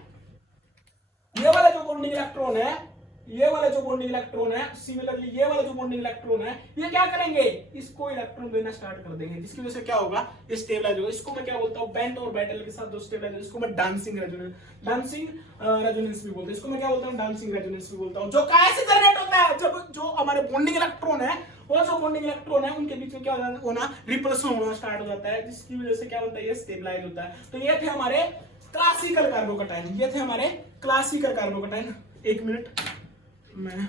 ये वाला जो बॉन्डिंग इलेक्ट्रॉन है, ये वाला जो बॉन्डिंग इलेक्ट्रॉन है, सिमिलरली ये वाला जो बॉन्डिंग इलेक्ट्रॉन है, ये क्या करेंगे, इसको इलेक्ट्रॉन देना स्टार्ट कर देंगे, जिसकी वजह से क्या होगा, ये स्टेबलाइज होगा। इसको मैं क्या बोलता हूं, बेंट ऑर्बिटल के साथ जो स्टेबलाइज, इसको मैं डांसिंग रेजोनेंस, डांसिंग रेजोनेंस भी बोलते हैं। इसको मैं क्या बोलता हूं, डांसिंग रेजोनेंस भी बोलता हूं। जो कैसे जनरेट होता है, जब जो हमारे बॉन्डिंग इलेक्ट्रॉन है और जो बॉन्डिंग इलेक्ट्रॉन है उनके बीच में क्या होना, रिपल्सन होना स्टार्ट हो जाता है, जिसकी वजह से क्या होता है, ये स्टेबलाइज होता है। तो ये थे हमारे क्लासिकल कार्बोकैटायन, ये थे हमारे क्लासिकल कार्बोकैटायन। एक मिनट मैं,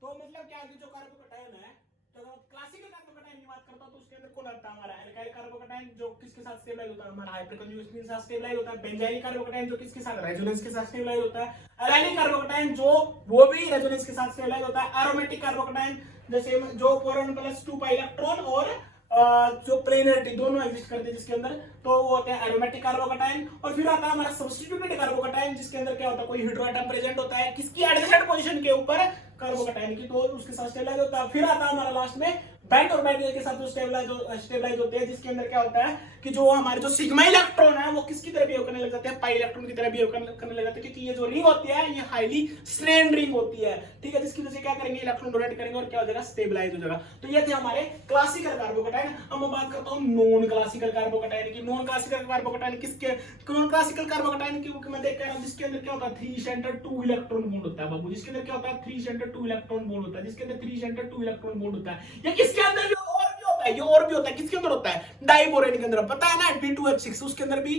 तो मतलब क्या कि जो कार्बोकैटायन है, तो अगर क्लासिकल कार्बोकैटायन की बात करता हूं तो उसके अंदर कौन आता है, हमारा एल्काइल कार्बोकैटायन जो किसके साथ स्टेबलाइज होता है, हमारा हाइपरकंजुगेशन के साथ स्टेबलाइज होता है। बेंजाइलिक कार्बोकैटायन जो किसके साथ, रेजोनेंस के साथ स्टेबलाइज होता है। एलाइलिक कार्बोकैटायन जो वो भी रेजोनेंस के साथ स्टेबलाइज होता है। एरोमेटिक कार्बोकैटायन जैसे जो 4n+2 पाई इलेक्ट्रॉन और जो प्लेनरिटी दोनों एग्जिस्ट करते हैं जिसके अंदर, तो वो होते हैं एरोमेटिक कार्बोकैटायन। और फिर आता है हमारा सब्स्टिट्यूटेड कार्बोकैटायन, जिसके अंदर क्या होता है, कोई हेटेरोएटम प्रेजेंट होता है किसकी, एडजेसेंट पोजीशन के ऊपर कार्बोकैटायन की, तो उसके साथ स्टेबलाइज होता है। फिर आता है हमारा लास्ट में बेंट ऑर्बिटल के साथ जो स्टेबलाइज होते हैं, जिसके अंदर क्या होता है कि जो हमारे जो सिग्मा इलेक्ट्रॉन है वो किसकी तरह बिहेव करने लग जाते हैं, पाई इलेक्ट्रॉन की तरह बिहेव करने लग जाते हैं, क्योंकि ये जो रिंग होती है ये हाईली स्ट्रेन्ड रिंग होती है। ठीक है, जिसकी वजह से क्या करेंगे, इलेक्ट्रॉन डोनेट करेंगे और क्या हो जाएगा, स्टेबलाइज हो जाएगा। तो ये थे हमारे क्लासिकल कार्बोकैटायन। अब मैं बात करता हूं नॉन क्लासिकल कार्बोकैटायन की। नॉन क्लासिकल कार्बोकैटायन किसके, नॉन क्लासिकल कार्बोकैटायन की मैं देख रहा हूं जिसके अंदर क्या होता है, 3 सेंटर 2 इलेक्ट्रॉन बॉन्ड होता है बाबू। जिसके अंदर क्या होता है, 3 सेंटर 2 इलेक्ट्रॉन बॉन्ड होता है, जिसके अंदर 3 सेंटर 2 इलेक्ट्रॉन बॉन्ड होता है। ये किसके अंदर भी ये और भी होता है, किसके अंदर होता है, डाइबोरेन के अंदर, पता है ना, B2H6 उसके अंदर भी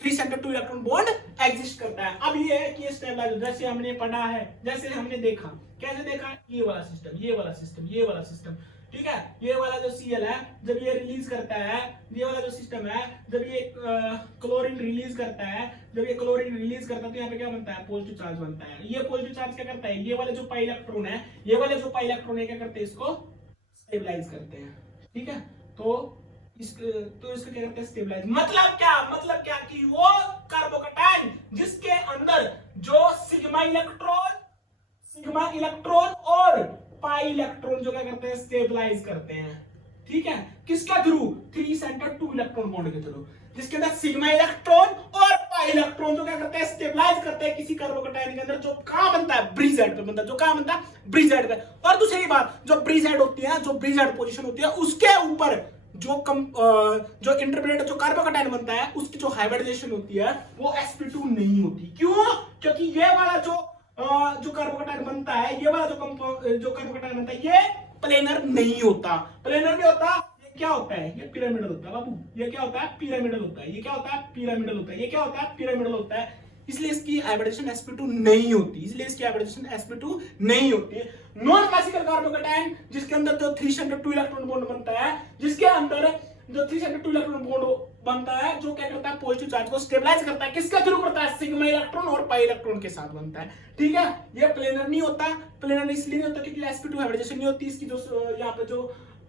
3 सेंटर 2 इलेक्ट्रॉन बॉन्ड एग्जिस्ट करता है। अब ये है कि स्टेबलाइज, जैसे हमने पढ़ा है, जैसे हमने देखा, कैसे देखा, ये वाला सिस्टम, ये वाला सिस्टम, ये वाला सिस्टम। ठीक है, ये वाला जो Cl है जब ये रिलीज करता है, ये वाला जो सिस्टम है जब ये क्लोरीन रिलीज करता है, जब ये क्लोरीन रिलीज करता है तो यहाँ पे क्या बनता है, पॉजिटिव चार्ज बनता है। ये पॉजिटिव चार्ज क्या करता है, ये वाले जो पाई इलेक्ट्रॉन है, ये वाले जो पाई इलेक्ट्रॉन है क्या करते हैं, इसको स्टेबलाइज करते हैं। ठीक है, तो इसको क्या करते हैं, स्टेबलाइज। मतलब क्या कि वो कार्बोकैटायन जिसके अंदर जो सिग्मा इलेक्ट्रॉन और पाई इलेक्ट्रॉन जो क्या करते हैं, स्टेबलाइज करते हैं। ठीक है, किसका थ्रू, 3 सेंटर 2 इलेक्ट्रॉन बॉन्ड के थ्रू, जिसके अंदर सिग्मा इलेक्ट्रॉन और पाई इलेक्ट्रॉन जो क्या करते हैं, स्टेबलाइज करते हैं किसी कार्बोकैटायन के अंदर, जो कहां बनता है, ब्रिज हेड पे बनता है, जो कहां बनता है, ब्रिज हेड पे। और दूसरी बात, जो ब्रिज हेड होती है, जो ब्रिज हेड पोजीशन होती है, उसके ऊपर जो इंटरमीडिएट जो कार्बोकैटायन बनता है, उसकी जो हाइब्रिडाइजेशन होती है वो sp2 नहीं होती। क्यों? क्योंकि ये वाला जो कार्बोकैटायन बनता है, ये वाला जो कार्बोकैटायन बनता है, ये प्लेनर नहीं होता। प्लेनर नहीं होता, ये क्या होता है, ये पिरामिडल होता है बाबू। ये क्या होता है, पिरामिडल होता है। ये क्या होता है, पिरामिडल होता है। ये क्या होता है, पिरामिडल होता है। इसलिए इसकी हाइब्रिडेशन sp2 नहीं होती, इसलिए इसकी हाइब्रिडेशन sp2 नहीं होती है। नॉन क्लासिकल कार्बोकैटायन जिसके अंदर जो 302 इलेक्ट्रॉन बॉन्ड बनता है, जिसके अंदर जो 302 इलेक्ट्रॉन बॉन्ड बनता है, जो क्या करता है, पॉजिटिव चार्ज को स्टेबलाइज करता है, किसके थ्रू करता है, सिग्मा इलेक्ट्रॉन और पाई इलेक्ट्रॉन के साथ बनता है। ठीक है, ये प्लेनर नहीं होता। प्लेनर इसलिए नहीं होता क्योंकि sp2 हाइब्रिडेशन नहीं होती इसकी। जो यहाँ पे जो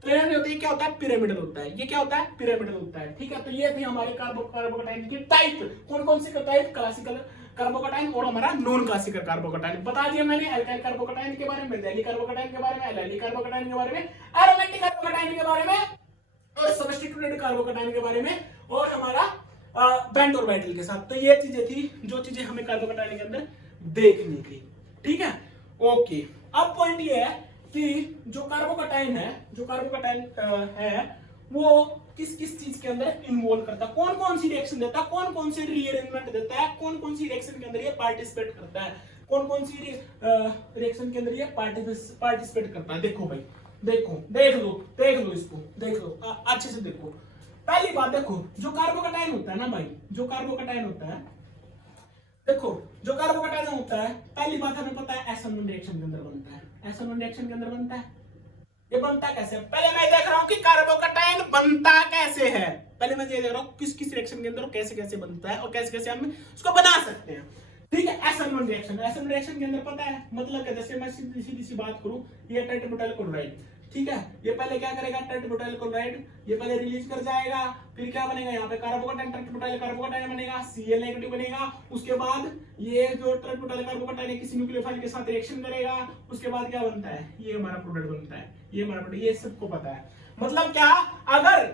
प्लेनर नहीं होता, ये क्या होता है, पिरामिडल होता है। ये क्या होता है, पिरामिडल होता है। ठीक है, तो ये थी हमारे कार्बोकैटायन की टाइप। कौन कौन से टाइप, क्लासिकल कार्बोकैटायन और हमारा नॉन क्लासिकल कार्बोकैटायन बता दिया मैंने। एल्काइल कार्बोकैटायन के बारे में, बेंजोइल कार्बोकैटायन के बारे में, एल्काइल कार्बोकैटायन के बारे में, एरोमेटिक कार्बोकैटायन के बारे में, और सब्स्टिट्यूटेड कार्बोकैटायन के बारे में, और हमारा बेंट और वाइटल के साथ। तो ये चीजें थी जो चीजें हमें कार्बोकैटायन के अंदर देखनी थी। ठीक है, ओके। अब पॉइंट ये है कि जो कार्बोकैटायन है वो किस किस चीज के अंदर इन्वॉल्व करता है, कौन कौन सी रिएक्शन देता है, कौन कौन सी रीअरेंजमेंट देता है, कौन कौन सी रिएक्शन के अंदर ये पार्टिसिपेट करता है, कौन कौन सी रिएक्शन के अंदर ये पार्टिसिपेट करता है। देखो भाई, देख लो इसको, देख लो अच्छे से देखो। पहली बात देखो, जो कार्बोकैटायन होता है ना भाई, जो कार्बोकैटायन होता है, देखो जो कार्बोकैटायन होता है, पहली बात हमें पता है SN1 रिएक्शन के अंदर बनता है। SN1 रिएक्शन के अंदर बनता है। ये बनता कैसे, पहले मैं देख रहा हूं कि कार्बोकैटायन बनता कैसे है। पहले मैं ये देख रहा हूं किस किस रिएक्शन के अंदर कैसे कैसे बनता है और कैसे कैसे हम उसको बना सकते हैं। ठीक है, SN1 रिएक्शन के अंदर पता है मतलब क्या, जैसे मैं सीधी सी बात करूं, ये टेट्राब्यूटाइल क्लोराइड, ठीक है, ये पहले क्या करेगा, टेट्राब्यूटाइल क्लोराइड ये पहले रिलीज कर जाएगा, फिर क्या बनेगा, यहाँ पे कार्बोकैटायन, टेट्राब्यूटाइल कार्बोकैटायन बनेगा, Cl नेगेटिव बनेगा। उसके बाद ये जो टेट्राब्यूटाइल कार्बोकैटायन है किसी न्यूक्लियोफाइल के साथ रिएक्शन करेगा, उसके बाद क्या बनता है, ये हमारा प्रोडक्ट बनता है, ये हमारा प्रोडक्ट, ये सबको पता है। मतलब क्या, अगर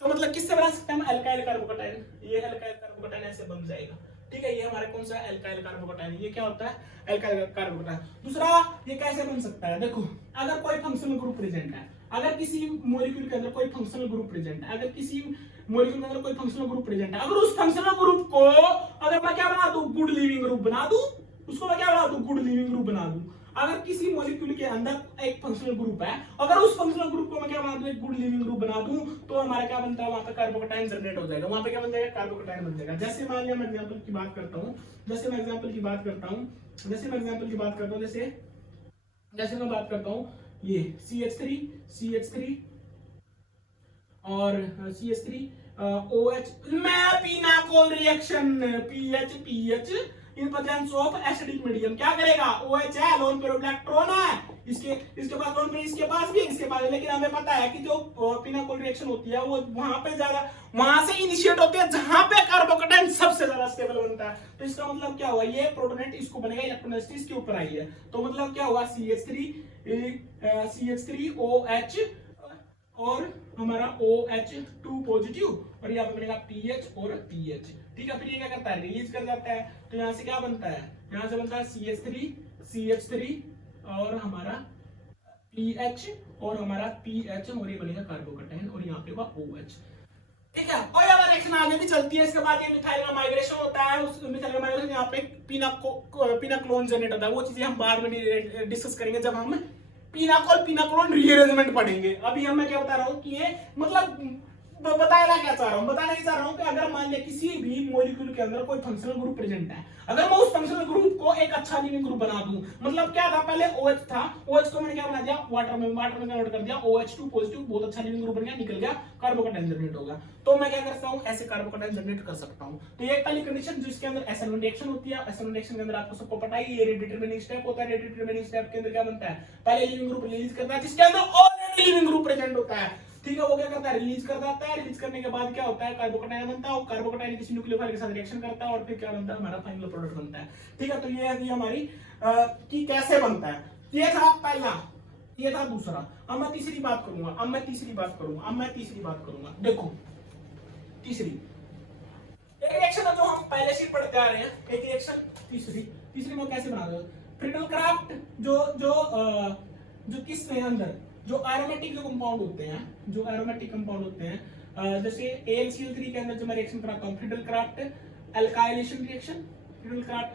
तो मतलब किससे बना सकते हैं हम, एल्काइल कार्बोकैटायन, ये एल्काइल कार्बोकैटायन ऐसे बन जाएगा। ठीक है, ये हमारे कौन सा एल्काइल कार्बोकैटायन, ये क्या होता है, एल्काइल कार्बोकैटायन। दूसरा, ये कैसे बन सकता है, देखो अगर कोई फंक्शनल ग्रुप प्रेजेंट है, अगर किसी मॉलिक्यूल के अंदर कोई फंक्शनल ग्रुप प्रेजेंट है, अगर किसी मॉलिक्यूल के अंदर कोई फंक्शनल ग्रुप प्रेजेंट है, अगर उस फंक्शनल ग्रुप को अगर मैं क्या बना दूं, गुड लिविंग ग्रुप बना दूं, उसको मैं क्या बना दूं, गुड लिविंग ग्रुप बना दूं। अगर किसी मॉलिक्यूल के अंदर एक फंक्शनल ग्रुप है, अगर उस फंक्शनल ग्रुप को मैं क्या बना दूं, एक गुड लिविंग ग्रुप बना दूं, तो हमारा क्या बनता है, वहां पे कार्बोकैटायन जनरेट हो जाएगा, वहां पे क्या बन जाएगा, कार्बोकैटायन बन जाएगा। जैसे मान लिया मैं एग्जांपल की बात करता हूं, जैसे मैं बात करता हूं ये CH3 और CH3 OH, मैं pinacol reaction PH in presence of acidic medium क्या करेगा, OH है, लोन पेयर इलेक्ट्रॉन है, इसके पास लोन पेयर, इसके पास भी, इसके पास, लेकिन हमें पता है कि जो पिनाकोल रिएक्शन होती है वो वहां पे ज्यादा, वहां से इनिशिएट होती है जहां पे कार्बोकैटायन सबसे ज्यादा स्टेबल बनता है। तो इसका मतलब क्या हुआ, ये प्रोटोनेट इसको बनेगा, इलेक्ट्रोनेगेटिविटी इसके ऊपर आई है, तो मतलब क्या हुआ, CH3 OH और हमारा OH2 पॉजिटिव, और यहाँ पे बनेगा PH और PH। ठीक है, फिर ये क्या करता है, रिलीज कर जाता है, तो यहाँ से क्या बनता है, यहाँ से बनता है CH3 और हमारा PH और हमारा PH, और ये बनेगा कार्बोकैटायन, और यहाँ पे होगा OH। ठीक है, और ये रिएक्शन आगे भी चलती है। इसके बाद ये मिथाइल का माइग्रेशन होता है, उस मिथाइल का माइग्रेशन यहाँ पे पिनाकोलोन जनरेट होता है। वो चीजें हम बाद में डिस्कस करेंगे जब हम पिनाकोलोन रीअरेंजमेंट पढ़ेंगे। अभी हम मैं क्या बता रहा हूँ कि ये मतलब बताना क्या चाह रहा हूँ, बताना ये चाह रहा हूँ कि अगर मान लिया किसी भी मॉलिक्यूल के अंदर कोई फंक्शनल ग्रुप प्रेजेंट है, अगर मैं उस फंक्शनल ग्रुप को एक अच्छा लिविंग ग्रुप बना दूं, मतलब क्या था, पहले OH था, OH को मैंने क्या बना दिया, वाटर में कन्वर्ट कर दिया, OH2 पॉजिटिव, बहुत अच्छा लिविंग ग्रुप बन गया, निकल गया, कार्बोकैटायन जनरेट होगा। तो मैं क्या कर सकता हूँ, ऐसे कार्बोकैटायन जनरेट कर सकता हूँ। तो ये पहली कंडीशन जिसके अंदर SN1 रिएक्शन होती है। SN1 रिएक्शन के अंदर आपको सबको पता है ये डिटरमिनिंग स्टेप होता है। डिटरमिनिंग स्टेप के अंदर क्या बनता है, पहले लिविंग ग्रुप रिलीज करता है जिसके अंदर ऑलरेडी लिविंग ग्रुप प्रेजेंट होता है। ठीक है, वो क्या करता है, रिलीज कर देता है, रिलीज करने के बाद क्या होता है, कार्बोकैटायन बनता है, और कार्बोकैटायन किसी न्यूक्लियोफाइल के साथ रिएक्शन करता है, और फिर क्या बनता है, हमारा फाइनल प्रोडक्ट बनता है। ठीक है, तो ये है हमारी कि कैसे बनता है। ये था पहला, ये था दूसरा। अब मैं तीसरी बात करूंगा, देखो तीसरी एक रिएक्शन है जो हम पहले से पढ़ते आ रहे हैं। एक रिएक्शन तीसरी में कैसे बना दो फ्रीडल क्राफ्ट जो किस में अंदर जो एरोमेटिक जो कंपाउंड होते हैं जैसे AlCl3 के अंदर जो मैं रिएक्शन कराता हूँ फ्रीडल क्राफ्ट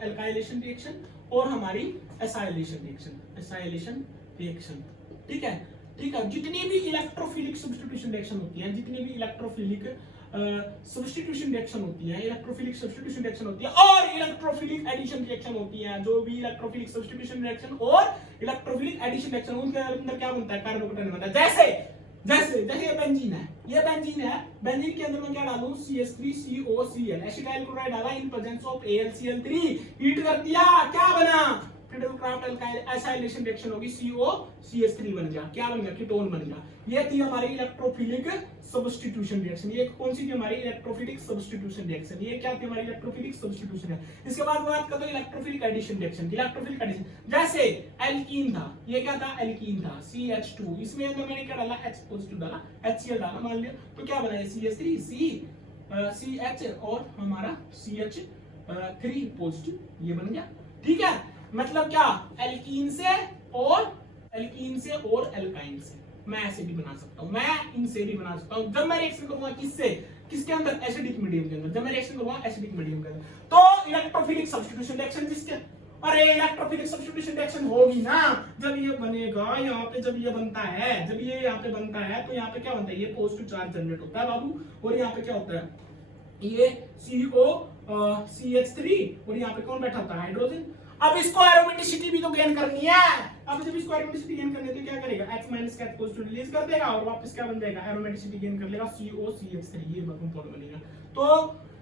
एल्काइलेशन रिएक्शन और हमारी एसाइलेशन रिएक्शन। ठीक है जितनी भी इलेक्ट्रोफिलिक सब्स्टिट्यूशन रिएक्शन होती है इलेक्ट्रोफिलिक सब्स्टिट्यूशन रिएक्शन होती है और इलेक्ट्रोफिलिक एडिशन रिएक्शन होती है, जो भी इलेक्ट्रोफिलिक सब्स्टिट्यूशन रिएक्शन और इलेक्ट्रोफिलिक एडिशन रिएक्शन उनके अंदर क्या बनता है कार्बोकेटाइन बनता है। जैसे ये बेंजीन है बेंजीन के अंदर मैं क्या डालूं CH3COCl एसिटाइल क्लोराइड डाला in presence of AlCl3 heat कर दिया क्या बना फ्रीडल क्राफ्ट एसाइलेशन रिएक्शन होगी COCH3 बन गया, क्या बन गया कीटोन बन गया। ये थी हमारी इलेक्ट्रोफिलिक सब्स्टिट्यूशन रिएक्शन। ये कौन सी थी हमारी इलेक्ट्रोफिलिक सब्स्टिट्यूशन रिएक्शन। ये क्या थी हमारी इलेक्ट्रोफिलिक सब्स्टिट्यूशन है। इसके बाद बात करते हैं electrophilic addition reaction. Electrophilic addition जैसे एल्कीन था, ये क्या था एल्कीन था CH2, इसमें अंदर मैंने क्या डाला H पॉजिटिव डाला HCl डाला मान लिया तो क्या बना CH3 CH और हमारा CH3 पॉजिटिव ये बन गया। ठीक है मतलब क्या एल्कीन से और एल्काइन से मैं ऐसे भी बना सकता हूं, मैं इनसे भी बना सकता हूं जब मैं रिएक्शन करूंगा किसके अंदर एसिडिक मीडियम के अंदर। जब मैं रिएक्शन करूंगा एसिडिक मीडियम के अंदर तो इलेक्ट्रोफिलिक सब्स्टिट्यूशन रिएक्शन जिसके अरे इलेक्ट्रोफिलिक सब्स्टिट्यूशन रिएक्शन होगी ना जब ये बनेगा यहाँ पे जब ये बनता है तो यहाँ पे क्या बनता है ये पॉजिटिव चार्ज जनरेट होता है बाबू और यहाँ पे क्या होता है ये CH3 और यहाँ पे कौन बैठा होता है हाइड्रोजन। अब इसको एरोमेटिसिटी भी तो गेन करनी है। अब जब इसको एरोमेटिसिटी गेन करनी है तो क्या करेगा H- का पॉजिटिव रिलीज कर देगा और वापस क्या बन जाएगा एरोमेटिसिटी गेन कर लेगा COCH3 ये कंपाउंड बनेगा। तो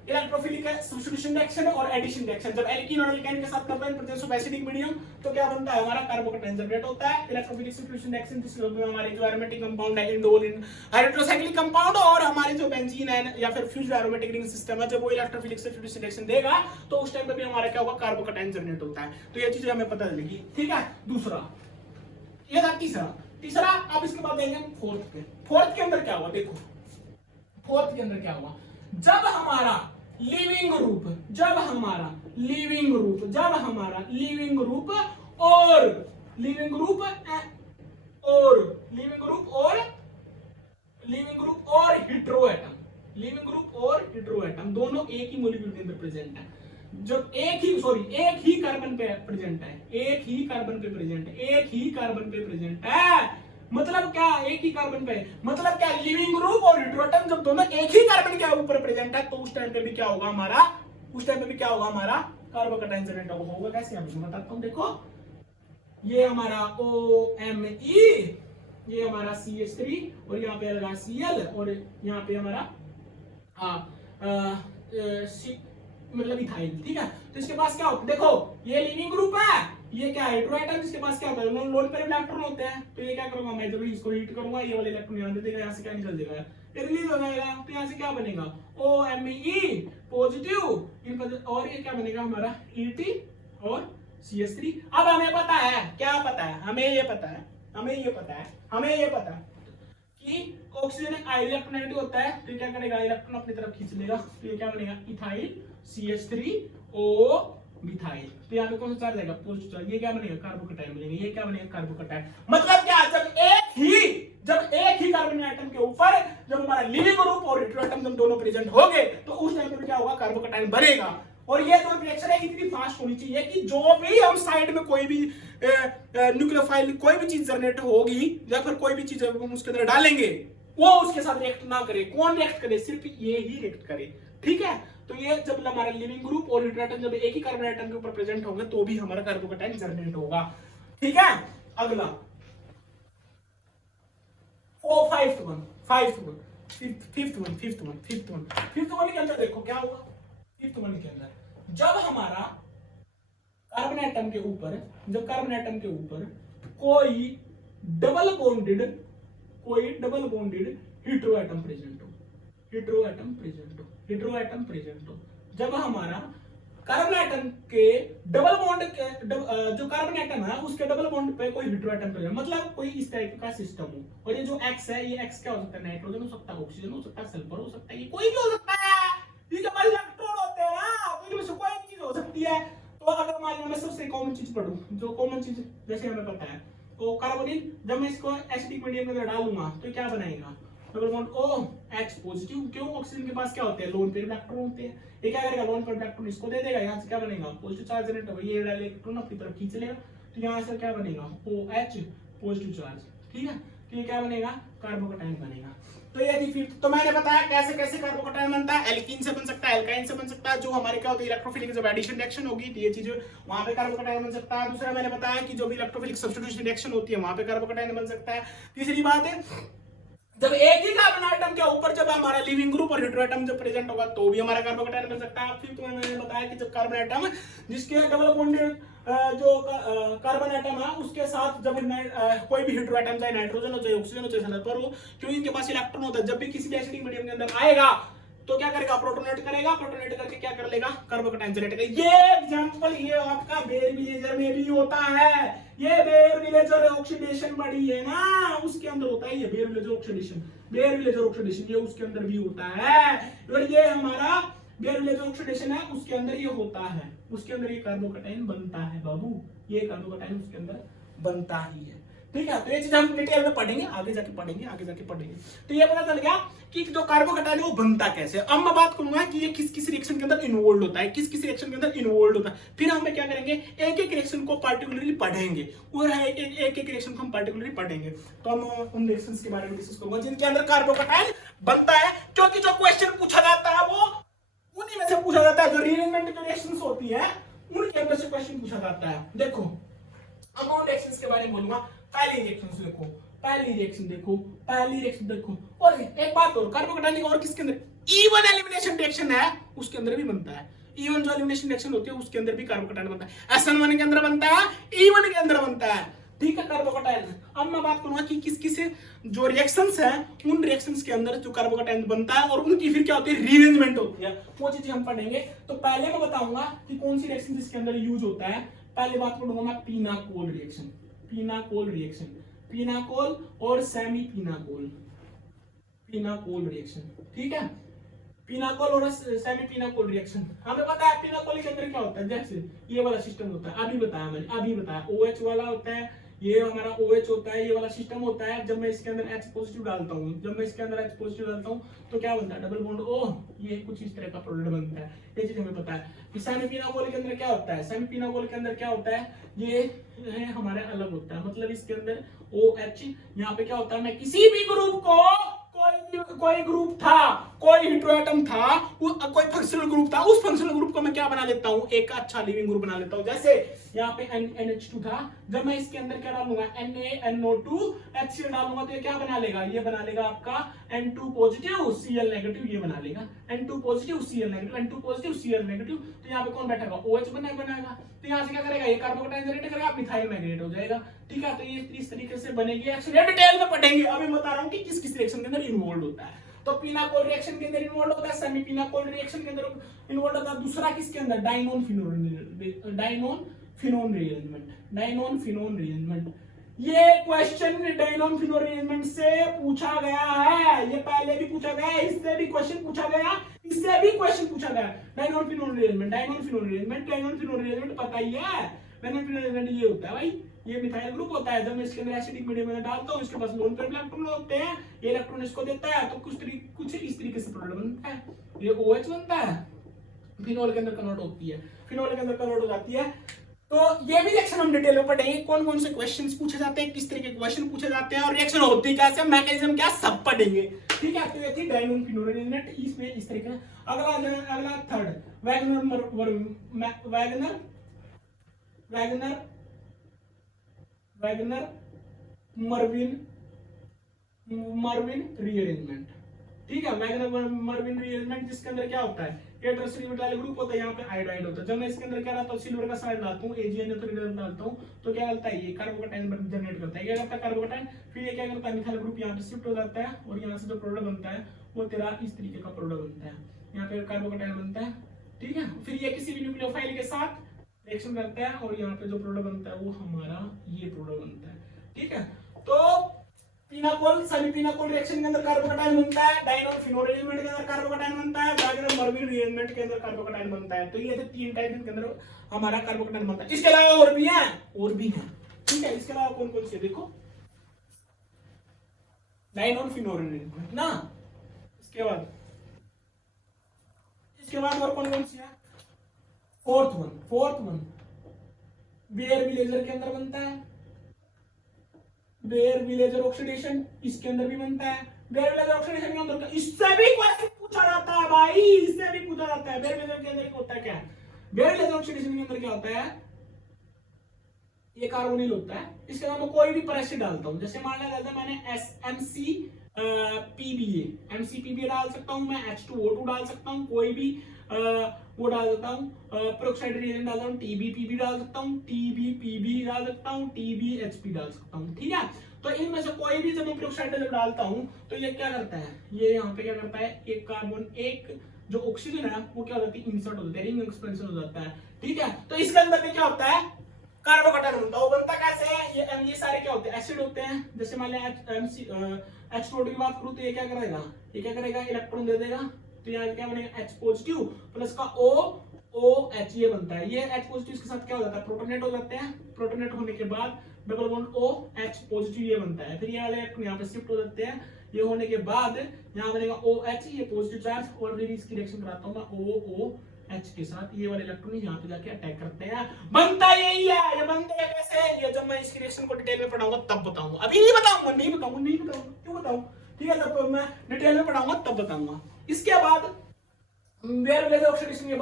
इलेक्ट्रोफिलिक सब्स्टिट्यूशन रिएक्शन और एडिशन रिएक्शन जब एल्कीन और एल्काइन के साथ करते हैं प्रेजेंस ऑफ एसिडिक मीडियम तो क्या बनता है हमारा कार्बोकेटाइन जनरेट होता है। इलेक्ट्रोफिलिक सब्स्टिट्यूशन रिएक्शन जिसमें हमारे जो एरोमेटिक कंपाउंड है इंडोल हाइड्रोसाइक्लिक कंपाउंड और हमारे जो बेंजीन है या फिर फ्यूज्ड एरोमेटिक रिंग सिस्टम है जब वो इलेक्ट्रोफिलिक सब्स्टिट्यूशन रिएक्शन देगा तो उस टाइम पे भी हमारा क्या होगा कार्बोकेटाइन जनरेट होता है। तो ये चीजें हमें पता चलेगी। ठीक है दूसरा ये था तीसरा। अब इसके बाद देंगे फोर्थ के अंदर क्या हुआ देखो फोर्थ के अंदर क्या हुआ जब हमारा लिविंग ग्रुप और हेटेरोएटम दोनों एक ही मॉलिक्यूल के अंदर प्रेजेंट है। जब एक ही कार्बन पे प्रेजेंट है मतलब क्या एक ही कार्बन पे मतलब क्या लिविंग ग्रुप और हेटेरोएटम जब दोनों एक ही कार्बन के ऊपर प्रेजेंट है तो उस टाइम पे भी क्या होगा हमारा कार्बोकेटाइन जनरेट होगा। कैसे मैं बताता हूं देखो ये हमारा OMe ये हमारा CH3 और यहाँ पे लगा Cl और यहाँ पे हमारा मतलब इथाइल। ठीक है तो इसके पास क्या होता है देखो ये लिविंग ग्रुप है ये क्या हेटेरोएटम जिसके पास क्या होता है लोन पेयर इलेक्ट्रॉन होते हैं। तो ये क्या करूंगा मैं जब इसको हीट करूंगा ये वाले इलेक्ट्रॉन यहां दे देगा यहाँ से क्या निकल जाएगा ये रिलीज हो जाएगा तो यहाँ से क्या बनेगा OMe पॉजिटिव और ये क्या बनेगा हमारा Et और CH3। अब हमें पता है क्या पता है हमें ये पता है कि ऑक्सीजन एक इलेक्ट्रोनेगेटिव होता है तो क्या करेगा इलेक्ट्रॉन अपनी तरफ खींच लेगा तो ये क्या बनेगा इथाइल CH3O मिथाइल। तो यहाँ पे कौन सा चार्ज आएगा पॉजिटिव चार्ज। ये क्या बनेगा कार्बोकेटाइन बनेगा। ये क्या बनेगा कार्बोकेटाइन। मतलब क्या जब एक ही कार्बन एटम के ऊपर जब हमारा लिविंग ग्रुप और हेटेरोएटम जब दोनों प्रेजेंट होंगे तो उस टाइम पे क्या होगा कार्बोकेटाइन बनेगा। और ये जो रिएक्शन है इतनी फास्ट होनी चाहिए कि जो भी हम साइड में कोई भी न्यूक्लियोफाइल कोई भी चीज जनरेट होगी या फिर कोई भी चीज हम उसके अंदर डालेंगे वो उसके साथ रिएक्ट ना करे। कौन रिएक्ट करे सिर्फ ये ही रिएक्ट करे। ठीक है तो ये जब हमारा लिविंग ग्रुप और हेटेरोएटम जब एक ही कार्बन एटम के ऊपर प्रेजेंट होंगे तो भी हमारा कार्बोकेटाइन जनरेट होगा। ठीक है अगला फिफ्थ वन के अंदर देखो क्या हुआ। फिफ्थ वन के अंदर जब हमारा कार्बन एटम के ऊपर कोई डबल बॉन्डेड हेटेरोएटम प्रेजेंट हो जब हमारा कार्बन एटम के डबल बॉन्ड के जो कार्बन एटम है उसके डबल बॉन्ड पे कोई हेटेरोएटम प्रेजेंट मतलब कोई इस टाइप का सिस्टम हो और ये जो X है ये X क्या हो सकता है नाइट्रोजन हो सकता है ऑक्सीजन हो सकता है सल्फर हो सकता है ये कोई भी हो सकता है। ये जो हमारे इलेक्ट्रॉन होते हैं ना कोई मैं सबसे कॉमन चीज पढ़ूं, जो कॉमन चीज जैसे हमें पता है तो कार्बोनिल, जब मैं इसको एसिडिक मीडियम में डालूंगा तो क्या बनाएगा, double bond O H positive. क्यों, ऑक्सीजन के पास क्या होते हैं, लोन पेयर इलेक्ट्रॉन होते हैं। ये क्या करेगा, लोन पेयर इलेक्ट्रॉन इसको दे देगा, यहाँ से क्या बनेगा, पॉजिटिव चार्ज जनरेट होगा, ये वाला इलेक्ट्रॉन अपनी तरफ खींच लेगा, तो यहाँ से क्या बनेगा, OH पॉजिटिव चार्ज। ठीक है, तो ये क्या बनेगा, कार्बोकैटायन बनेगा। तो ये थी फिर, तो मैंने बताया कैसे कैसे कार्बोकैटायन बनता है, एल्कीन से बन सकता है, एल्काइन से बन सकता है, जो हमारे क्या होता है इलेक्ट्रोफिलिक जब एडिशन रिएक्शन होगी तो ये चीज वहां पे कार्बोकैटायन बन सकता है। दूसरा मैंने बताया कि जो भी इलेक्ट्रोफिलिक सब्स्टिट्यूशन रिएक्शन होती है वहां पे कार्बोकैटायन बन सकता है। तीसरी बात है, जब एक ही कार्बन आइटम के ऊपर जब हमारा लिविंग ग्रुप और हेटेरोएटम जब प्रेजेंट होगा तो भी हमारा कार्बोकैटायन बन सकता है। फिर तो मैंने बताया कि जब कार्बन आइटम जिसके डबल बॉन्डेड जो कार्बन आइटम है उसके साथ जब कोई भी हेटेरोएटम चाहे नाइट्रोजन हो चाहे ऑक्सीजन हो चाहे सल्फर हो, क्योंकि इनके पास इलेक्ट्रॉन होता है, जब भी किसी भी एसिडिक मीडियम के अंदर आएगा तो क्या करेगा, प्रोटोनेट करेगा, प्रोटोनेट करके क्या कर लेगा, कार्बोकैटायन जनरेट करेगा। ये एग्जांपल ये आपका बेयर विलेजर में भी होता है, ये बेयर विलेजर ऑक्सीडेशन बड़ी है ना उसके अंदर होता है, ये Baeyer Villiger oxidation, Baeyer Villiger oxidation ये उसके अंदर भी होता है। और ये हमारा बेयर विलेजर ऑक्सीडेशन है उसके अंदर ये होता है, उसके अंदर ये कार्बोकैटायन बनता है बाबू, ये कार्बोकैटायन उसके अंदर बनता ही है। ठीक है, तो ये चीज हम डिटेल में पढ़ेंगे, आगे जाके पढ़ेंगे। तो ये पता चल गया कि जो कार्बोकैटायन वो बनता कैसे। अब मैं बात करूंगा कि ये किस किस रिएक्शन के अंदर इन्वॉल्व होता है, किस किस रिएक्शन के अंदर इन्वॉल्व होता है। फिर हम क्या करेंगे, एक एक रिएक्शन को पार्टिकुलरली पढ़ेंगे और एक एक रिएक्शन को हम पार्टिकुलरली पढ़ेंगे। तो हम उन रिएक्शंस के बारे में डिस्कस करूंगा जिनके अंदर कार्बोकैटायन बनता है, क्योंकि जो क्वेश्चन पूछा जाता है वो उन्हीं में से पूछा जाता है, जो रीअरेंजमेंट जो रिएक्शंस होती है उनके अंदर से क्वेश्चन पूछा जाता है। देखो अमाउंट रिएक्शंस के बारे में बोलूंगा, पहली रिएक्शन देखो, पहली रिएक्शन देखो। और एक बात और, कार्बोकैटायन और किसके अंदर, इवन एलिमिनेशन रिएक्शन है उसके अंदर भी बनता है, इवन जो एलिमिनेशन रिएक्शन होती है उसके अंदर भी कार्बोकैटायन बनता है। SN1 के अंदर बनता है, E1 के अंदर बनता है। ठीक है, कार्बोकैटायन। अब मैं बात करूंगा कि किस किस जो रिएक्शंस हैं उन रिएक्शंस के अंदर जो कार्बोकैटायन बनता है और उनकी फिर क्या होती है, रीअरेंजमेंट होती है, वो चीजें हम पढ़ेंगे। तो पहले मैं बताऊंगा कि कौन सी रिएक्शन जिसके अंदर यूज होता है। पहले बात करूंगा मैं पिनाकोल रिएक्शन, पिनाकोल और सेमी पिनाकोल रिएक्शन। ठीक है, पिनाकोल और सेमी पिनाकोल रिएक्शन हमें पता है। पिनाकोल के अंदर क्या होता है, जैसे ये वाला सिस्टम होता है, अभी बताया OH वाला होता है, ये हमारा OH होता है, ये वाला सिस्टम होता है। जब मैं इसके अंदर H पॉजिटिव डालता हूँ, तो क्या बनता है, डबल बॉन्ड O, ये कुछ इस तरह का प्रोडक्ट बनता है, ये चीज हमें पता है। सेमी पिनाकोल के अंदर क्या होता है, सेमी पिनाकोल के अंदर क्या होता है, ये है हमारे अलग होता है, मतलब इसके अंदर OH, यहाँ पे क्या होता है, मैं किसी भी ग्रुप को कोई ग्रुप था, कोई हेटेरोएटम था, कोई फंक्शनल ग्रुप था, उस फंक्शनल ग्रुप को मैं क्या बना लेता हूँ, एक अच्छा लिविंग ग्रुप बना लेता हूँ। जैसे यहाँ पे NH2 था, जब मैं इसके अंदर क्या डालूंगा, NaNO2 HCl डालूंगा तो ये क्या बना लेगा, ये बना लेगा आपका N2 पॉजिटिव Cl नेगेटिव, ये बना लेगा N2 positive Cl negative, N2 positive Cl negative. तो यहाँ पे कौन बैठेगा, OH बनाएगा, तो यहाँ से क्या करेगा, ये कार्बोकैटायन जनरेट करेगा, मिथाइल मैग्नेट हो जाएगा। ठीक है, तो ये इस तरीके से बनेगी। डिटेल में पढ़ेंगे, अभी बता रहा हूँ कि किस किस रिएक्शन के अंदर इन्वॉल्व होता है। तो पिनाकोल रिएक्शन के अंदर इन्वॉल्व होता है, सेमी पिनाकोल रिएक्शन के अंदर इन्वॉल्व होता है। दूसरा किसके अंदर, डाइनोन फिनोन रिएरेंजमेंट। ये क्वेश्चन डाइनोन फिनोन रिएरेंजमेंट से पूछा गया है, ये पहले भी पूछा गया है, इससे भी क्वेश्चन पूछा गया। डाइनोन फिनोन रिएरेंजमेंट पता ही है। डाइनोन फिनोन रिएरेंजमेंट ये होता है भाई, ये मिथाइल ग्रुप होता है, जब मैं इसके अंदर एसिडिक मीडियम में डालता हूँ, इसके पास लोन पेयर इलेक्ट्रॉन होते हैं, ये इलेक्ट्रॉन इसको देता है, तो कुछ इस तरीके से प्रोडक्ट बनता है, ये OH बनता है, फिनोल के अंदर कन्वर्ट होती है, फिनोल के अंदर कन्वर्ट हो जाती है। तो ये भी रिएक्शन हम डिटेल में पढ़ेंगे, कौन कौन से क्वेश्चंस पूछे जाते हैं, किस तरह के क्वेश्चन पूछे जाते हैं और रिएक्शन होती कैसे, मैकेनिज्म क्या, सब पढ़ेंगे। ठीक है, तो ये थी डाइनोन फिनोल रिएरेंजमेंट, इसमें इस तरीके से। अगला थर्ड, वैगनर मर्विन रीअरेंजमेंट। ठीक है, वैगनर मर्विन रीअरेंजमेंट जिसके अंदर क्या होता है, हेटेरोसिलिब्रेट वाले ग्रुप होता है, यहाँ पे आयोडाइड होता है। जब मैं इसके अंदर क्या डालता हूँ, सिल्वर का साइड डालता हूँ, AgNO3 डालता हूँ, तो क्या डालता है, ये कार्बोकैटायन जनरेट करता है, क्या करता है कार्बोकैटायन, फिर ये क्या करता है, मिथाइल ग्रुप यहाँ पे शिफ्ट हो जाता है और यहाँ से जो प्रोडक्ट बनता है वो तेरा इस तरीके का प्रोडक्ट बनता है, यहाँ पे कार्बोकैटायन बनता है। ठीक है, फिर ये किसी भी न्यूक्लियोफाइल के साथ रिएक्शन करता है और यहाँ पे जो प्रोडक्ट बनता है वो हमारा ये प्रोडक्ट बनता है। ठीक है, तो पिनाकोल, सभी पिनाकोल रिएक्शन के अंदर कार्बोकटायन बनता है, डाइनोल फिनोल अरेंजमेंट के अंदर कार्बोकटायन बनता है, वैगनर मर्विन अरेंजमेंट के अंदर कार्बोकटायन बनता है। तो ये थे तीन टाइप के अंदर हमारा कार्बोकटायन बनता है। इसके अलावा और भी हैं, और भी हैं, ठीक है। इसके अलावा कौन कौन से देखो, डाइनोल फिनोल अरेंजमेंट ना, इसके बाद और कौन कौन सी है, फोर्थ वन बेयर विलेजर के अंदर बनता है, बेयर विलेजर ऑक्सीडेशन इसके अंदर भी बनता है। बेयर विलेजर ऑक्सीडेशन के अंदर इससे भी क्वेश्चन पूछा जाता है भाई, इससे भी पूछा जाता है। बेयर विलेजर के अंदर होता है क्या, बेयर विलेजर ऑक्सीडेशन के अंदर क्या होता है, ये कार्बोनिल होता है, इसके अंदर मैं कोई भी पैरासिड डालता हूं, जैसे मान लिया मैंने MCPBA डाल सकता हूं, मैं H2O2 डाल सकता हूं, कोई भी वो डाल सकता हूं, पेरोक्साइड रिएजेंट डाल सकता हूं, TBPB डाल सकता हूं, TBPB डाल सकता हूं, TBHP डाल सकता हूं, ठीक है। तो इनमें से कोई भी जब मैं पेरोक्साइड डालता हूं तो ये क्या करता है, ये यहाँ पे क्या करता है, एक कार्बन, एक जो ऑक्सीजन है वो क्या हो जाती है, इंसर्ट हो जाता है, रिंग एक्सपेंशन हो जाता है, ठीक है। तो इसके अंदर भी क्या होता है, कार्बोकटायन बनता है। वो बनता कैसे है, ये सारे क्या होते हैं, एसिड होते हैं। जैसे मान लिया H2O2 की बात करूं तो ये क्या करेगा, इलेक्ट्रॉन दे देगा, तो यहाँ क्या बनेगा, H पॉजिटिव प्लस का OH ये बनता है। ये H पॉजिटिव के साथ क्या हो जाता है, प्रोटोनेट हो जाते हैं, प्रोटोनेट होने के बाद डबल बॉन्ड OH पॉजिटिव ये बनता है। फिर ये वाले इलेक्ट्रॉन यहाँ पे शिफ्ट हो जाते हैं, ये होने के बाद यहाँ बनेगा OH, ये पॉजिटिव चार्ज, और फिर इसकी रिएक्शन कराता हूँ मैं OH के साथ, ये वाले इलेक्ट्रॉन यहाँ पे जाके अटैक करते हैं, बनता यही है। ये बनते हैं कैसे, ये जब मैं इसकी रिएक्शन को डिटेल में पढ़ाऊंगा तब बताऊंगा, अभी नहीं बताऊंगा, क्यों बताऊं, ठीक है। जब मैं डिटेल में पढ़ाऊंगा तब बताऊंगा। इसके बाद बेयर विलेजर ऑक्सीडेशन के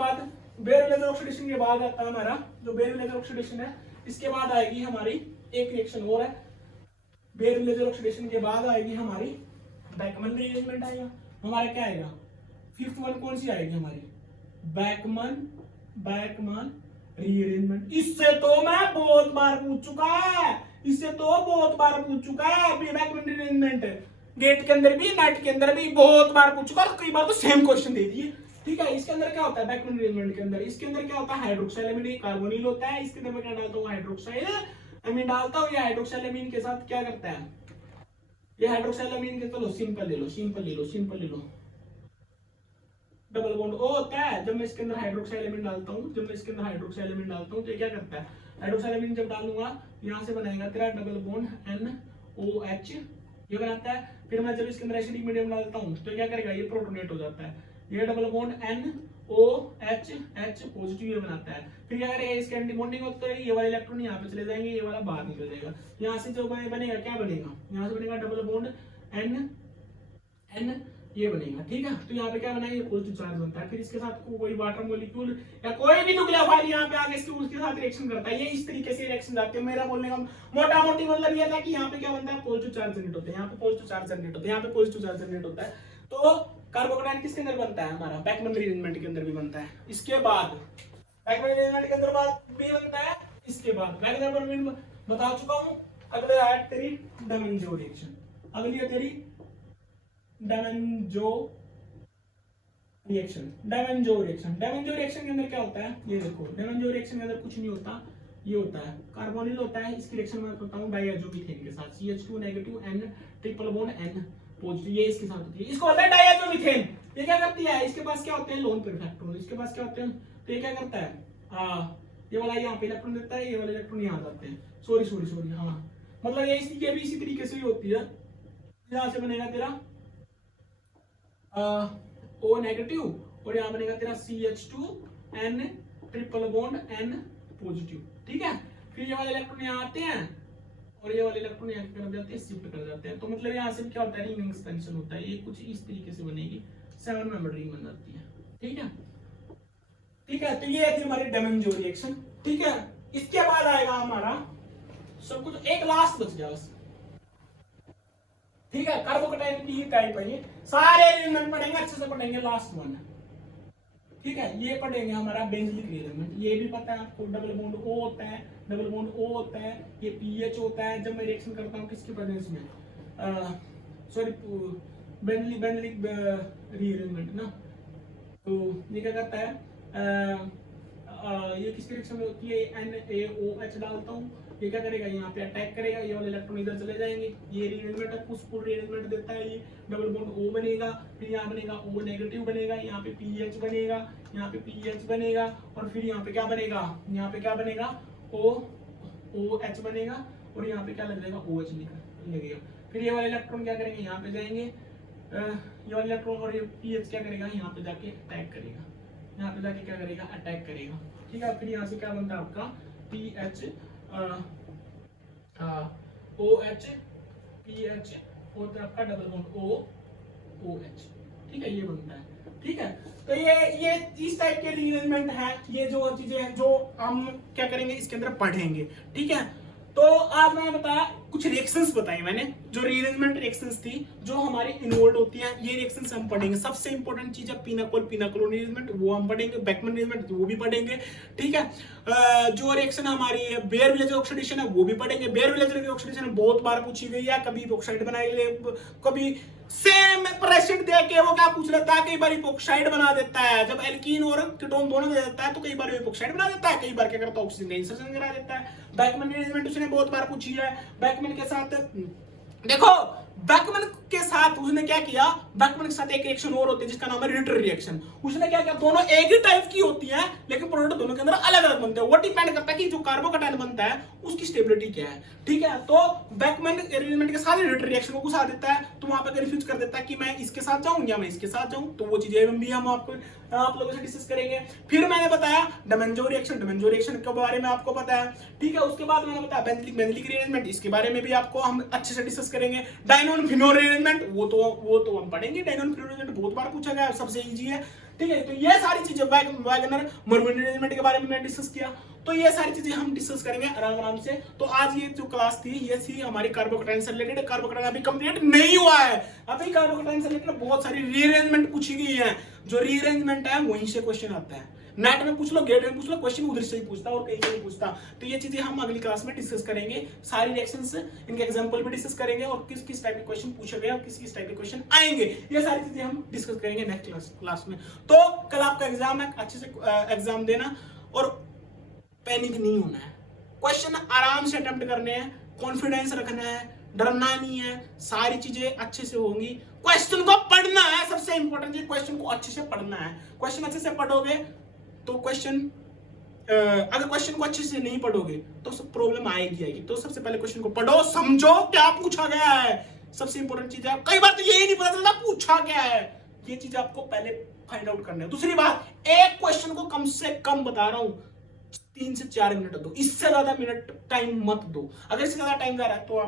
बाद आता है हमारा जो बेयर विलेजर ऑक्सीडेशन है, इसके बाद आएगी हमारी एक रिएक्शन और है, बेयर विलेजर ऑक्सीडेशन के बाद आएगी हमारी बैकमन रीअरेंजमेंट आएगा। हमारा क्या आएगा, फिफ्थ वन कौन सी आएगी हमारी, बैकमन रीअरेंजमेंट। इससे तो मैं बहुत बार पूछ चुका है, बैकमन रीअरेंजमेंट गेट के अंदर भी, नेट के अंदर भी बहुत बार पूछ चुका, कई बार तो सेम क्वेश्चन दे दिए, ठीक है। इसके अंदर क्या होता है, बैकमन रीअरेंजमेंट के अंदर, इसके अंदर क्या होता है, हाइड्रोक्साइल अमीन कार्बोनिल होता है, इसके अंदर मैं क्या डालता हूँ, हाइड्रोक्साइल अमीन डालता हूँ। ये हाइड्रोक्साइल अमीन के साथ क्या करता है, ये हाइड्रोक्साइल अमीन के, चलो सिंपल ले लो, डबल बॉन्ड O होता है। जब मैं इसके अंदर हाइड्रोक्साइल अमीन डालता हूँ, तो ये क्या करता है, हाइड्रोक्साइल अमीन जब डालूंगा यहाँ से बनेगा तेरा डबल बॉन्ड NOH, ये बनाता है। फिर मैं जब इसके अंदर एसिडिक मीडियम डालता हूँ तो क्या करेगा, ये प्रोटोनेट हो जाता है, ये डबल बॉन्ड NOH पॉजिटिव ये बनाता है। फिर क्या करेगा, इसके एंटी बॉन्डिंग होता है, ये वाले इलेक्ट्रॉन यहाँ पे चले जाएंगे, ये वाला बाहर निकल जाएगा। यहाँ से जो बनेगा क्या बनेगा, यहाँ से बनेगा डबल बॉन्ड N ये बनेगा, ठीक है। तो यहाँ पे क्या बनाएंगे, पॉजिटिव चार्ज बनता है। फिर इसके साथ कोई वाटर मॉलिक्यूल या कोई भी न्यूक्लियोफाइल यहाँ पे आके उसके साथ रिएक्शन करता है, ये इस तरीके से रिएक्शन जाते हैं। मेरा बोलने का मोटा मोटी मतलब ये था कि यहाँ पे क्या बनता है, पॉजिटिव चार्ज जनरेट होते हैं, यहाँ पे पॉजिटिव चार्ज जनरेट होता है। तो कार्बोकटायन किसके अंदर बनता है, हमारा बैकमन रीअरेंजमेंट के अंदर भी बनता है। इसके बाद बैकमन रीअरेंजमेंट के अंदर भी बनता है, इसके बाद बैकमन बता चुका हूँ। अगले है तेरी डायमेंजो रिएक्शन, अगली है तेरी डायमेंजो रिएक्शन के अंदर क्या होता है, ये देखो, डायमेंजो रिएक्शन के अंदर कुछ नहीं होता, ये होता है कार्बोनिल होता है। इसकी रिएक्शन में करता हूं डाइएज़ोमीथेन के साथ, CH2 negative N triple bond N positive, ये इसके साथ होती है, इसको बोलते हैं डाइएज़ोमीथेन। ये क्या करती है, इसके पास क्या होते हैं, लोन पेयर इलेक्ट्रॉन, इसके पास क्या होते हैं, तो ये क्या करता है, ये वाला यहाँ पे इलेक्ट्रॉन देता है, ये वाले इलेक्ट्रॉन यहाँ जाते हैं, सॉरी हाँ, मतलब ये भी इसी तरीके से ही होती है। यहाँ से बनेगा तेरा O नेगेटिव और यहाँ बनेगा तेरा CH2 N triple bond N positive, ठीक है। फिर ये वाले इलेक्ट्रॉन यहाँ आते हैं और ये वाले इलेक्ट्रॉन यहाँ कर जाते हैं, शिफ्ट कर जाते हैं। तो मतलब यहाँ से क्या होता है, रिंग एक्सपेंशन होता है, ये कुछ इस तरीके से बनेगी, 7 मेंबर रिंग बन जाती है, ठीक है। तो ये थी हमारी डायमेंजो रिएक्शन, ठीक है। इसके बाद आएगा हमारा सब कुछ, एक लास्ट बच गया बस, ठीक है। कार्बोकटायन की ही टाइप है, ये सारे एलिमेंट पढ़ेंगे, अच्छे से पढ़ेंगे, लास्ट वन, ठीक है। ये पढ़ेंगे हमारा बेंजीलिक एलिमेंट, ये भी पता है आपको, डबल बॉन्ड O होता है, ये pH होता है जब मैं रिएक्शन करता हूँ किसके प्रेजेंस में, सॉरी बेंजीलिक रीअरेंजमेंट ना। तो ये क्या करता है, ये किस डायरेक्शन में होती है, NaOH डालता हूँ, ये क्या करेगा, यहाँ पे अटैक करेगा, ये वाले इलेक्ट्रॉन इधर चले जाएंगे, ये रीअरेंजमेंट है, पुश पुल रीअरेंजमेंट देता है, ये डबल बॉन्ड O बनेगा, फिर यहाँ बनेगा O नेगेटिव बनेगा, यहाँ पे PH बनेगा, यहाँ पे PH बनेगा, और फिर यहाँ पे क्या बनेगा, यहाँ पे क्या बनेगा, OH बनेगा, और यहाँ पे क्या लग जाएगा, OH लगेगा। फिर ये वाले इलेक्ट्रॉन क्या करेंगे, यहाँ पे जाएंगे, ये वाले इलेक्ट्रॉन और ये PH क्या करेगा, यहाँ पे जाके अटैक करेगा, यहाँ पे जाके क्या करेगा, अटैक करेगा, ठीक है। फिर यहाँ से क्या बनता है आपका PH OH PH और आपका डबल बॉन्ड OH, ठीक है, ये बनता है, ठीक है। तो ये इस टाइप के रीअरेंजमेंट है, ये जो चीजें हैं जो हम क्या करेंगे इसके अंदर पढ़ेंगे, ठीक है। तो आज मैंने बताया कुछ रिएक्शंस बताई मैंने, जो रीअरेंजमेंट रिएक्शंस थी जो हमारी इन्वॉल्व होती हैं, ये रिएक्शंस हम पढ़ेंगे। सबसे इंपॉर्टेंट चीज है पिनाकोल रीअरेंजमेंट, वो हम पढ़ेंगे, बेकमैन रीअरेंजमेंट वो भी पढ़ेंगे, ठीक है। जो रिएक्शन हमारी है बेयर विलेजर ऑक्सीडेशन है वो भी पढ़ेंगे। बेयर विलेजर की ऑक्सीडेशन बहुत बार पूछी गई है, कभी ऑक्साइड बनाएंगे, कभी सेम प्रेशर दे के वो क्या पूछ लेता है, कई बार इपोक्साइड बना देता है, जब एल्कीन और कीटोन दोनों दे देता है तो कई बार इपोक्साइड बना देता है, कई बार क्या करता है ऑक्सीजन का इंसर्शन करा देता है। बैकमैन रीअरेंजमेंट उसने बहुत बार पूछी है। बैकमैन के साथ देखो, बैकमैन के साथ उसने क्या किया, बैकमैन के साथ एक रिएक्शन और होती है जिसका नाम है रिटर रिएक्शन। उसने क्या किया, दोनों एक ही टाइप की होती है लेकिन प्रोडक्ट दोनों के अंदर अलग अलग बनते हैं। वो डिपेंड करता है कि जो कार्बोकैटायन बनता है उसकी स्टेबिलिटी क्या है, ठीक है। तो बैकमैन रीअरेंजमेंट के साथ रिटर रिएक्शन को घुसा देता है, तो वहां पे कंफ्यूज कर देता है कि मैं इसके साथ जाऊं या मैं इसके साथ जाऊं। तो वो चीजें भी हम आप लोगों से डिस्कस करेंगे। फिर मैंने बताया डेमेंजो रिएक्शन के बारे में आपको पता है, ठीक है। उसके बाद मैंने बताया बेंजलिक रीअरेंजमेंट, इसके बारे में भी आपको हम अच्छे से डिस्कस करेंगे। डायनोन फिनोल रीअरेंजमेंट वो तो हम पढ़ेंगे। डायनोन फिनोल रीअरेंजमेंट बहुत बार पूछा गया है, सबसे इजी है, ठीक है। तो ये सारी चीजें वैगनर मर्विन रीअरेंजमेंट के बारे में मैंने डिस्कस किया, तो ये सारी चीजें हम डिस्कस करेंगे आराम आराम से। तो आज ये जो क्लास थी ये थी हमारी कार्बोकैटायन से रिलेटेड। कार्बोकैटायन अभी कंप्लीट नहीं हुआ है, अभी कार्बोकैटायन से रिलेटेड बहुत सारी रीअरेंजमेंट पूछी गई है। जो रीअरेंजमेंट है वहीं से क्वेश्चन आता है, नेट में पूछ लो, गेट में पूछ लो, क्वेश्चन उधर से ही पूछता और कहीं से नहीं पूछता। तो ये चीजें हम अगली क्लास में डिस्कस करेंगे, सारी रिएक्शंस, इनके एग्जांपल भी डिस्कस करेंगे और किस किस टाइप के क्वेश्चन पूछे गए और किस किस टाइप के क्वेश्चन आएंगे, ये सारी चीजें हम डिस्कस करेंगे नेक्स्ट क्लास में। तो कल आपका एग्जाम है, अच्छे से एग्जाम देना और पैनिक नहीं होना है, क्वेश्चन आराम से अटेम्प्ट करने हैं, कॉन्फिडेंस रखना है, डरना नहीं है, सारी चीजें अच्छे से होंगी। क्वेश्चन को पढ़ना है, सबसे इंपॉर्टेंट चीज क्वेश्चन को अच्छे से पढ़ना है। क्वेश्चन अच्छे से पढ़ोगे तो क्वेश्चन, अगर क्वेश्चन को अच्छे से नहीं पढ़ोगे तो सब प्रॉब्लम आएगी। तो सबसे पहले क्वेश्चन को पढ़ो, समझो क्या पूछा गया है, सबसे इंपॉर्टेंट चीज है। कई बार तो यही नहीं पता चलता पूछा क्या है, ये चीज आपको पहले फाइंड आउट करना है। दूसरी बात, एक क्वेश्चन को कम से कम बता रहा हूं 3 से 4 मिनट दो, इससे ज्यादा मिनट टाइम मत दो। अगर इससे ज्यादा टाइम जा रहा है तो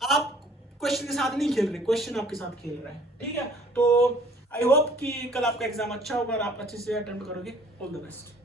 आप क्वेश्चन के साथ नहीं खेल रहे, क्वेश्चन आपके साथ खेल रहा है, ठीक है। तो आई होप कि कल आपका एग्जाम अच्छा होगा और आप अच्छे से अटेम्प्ट करोगे। All the best.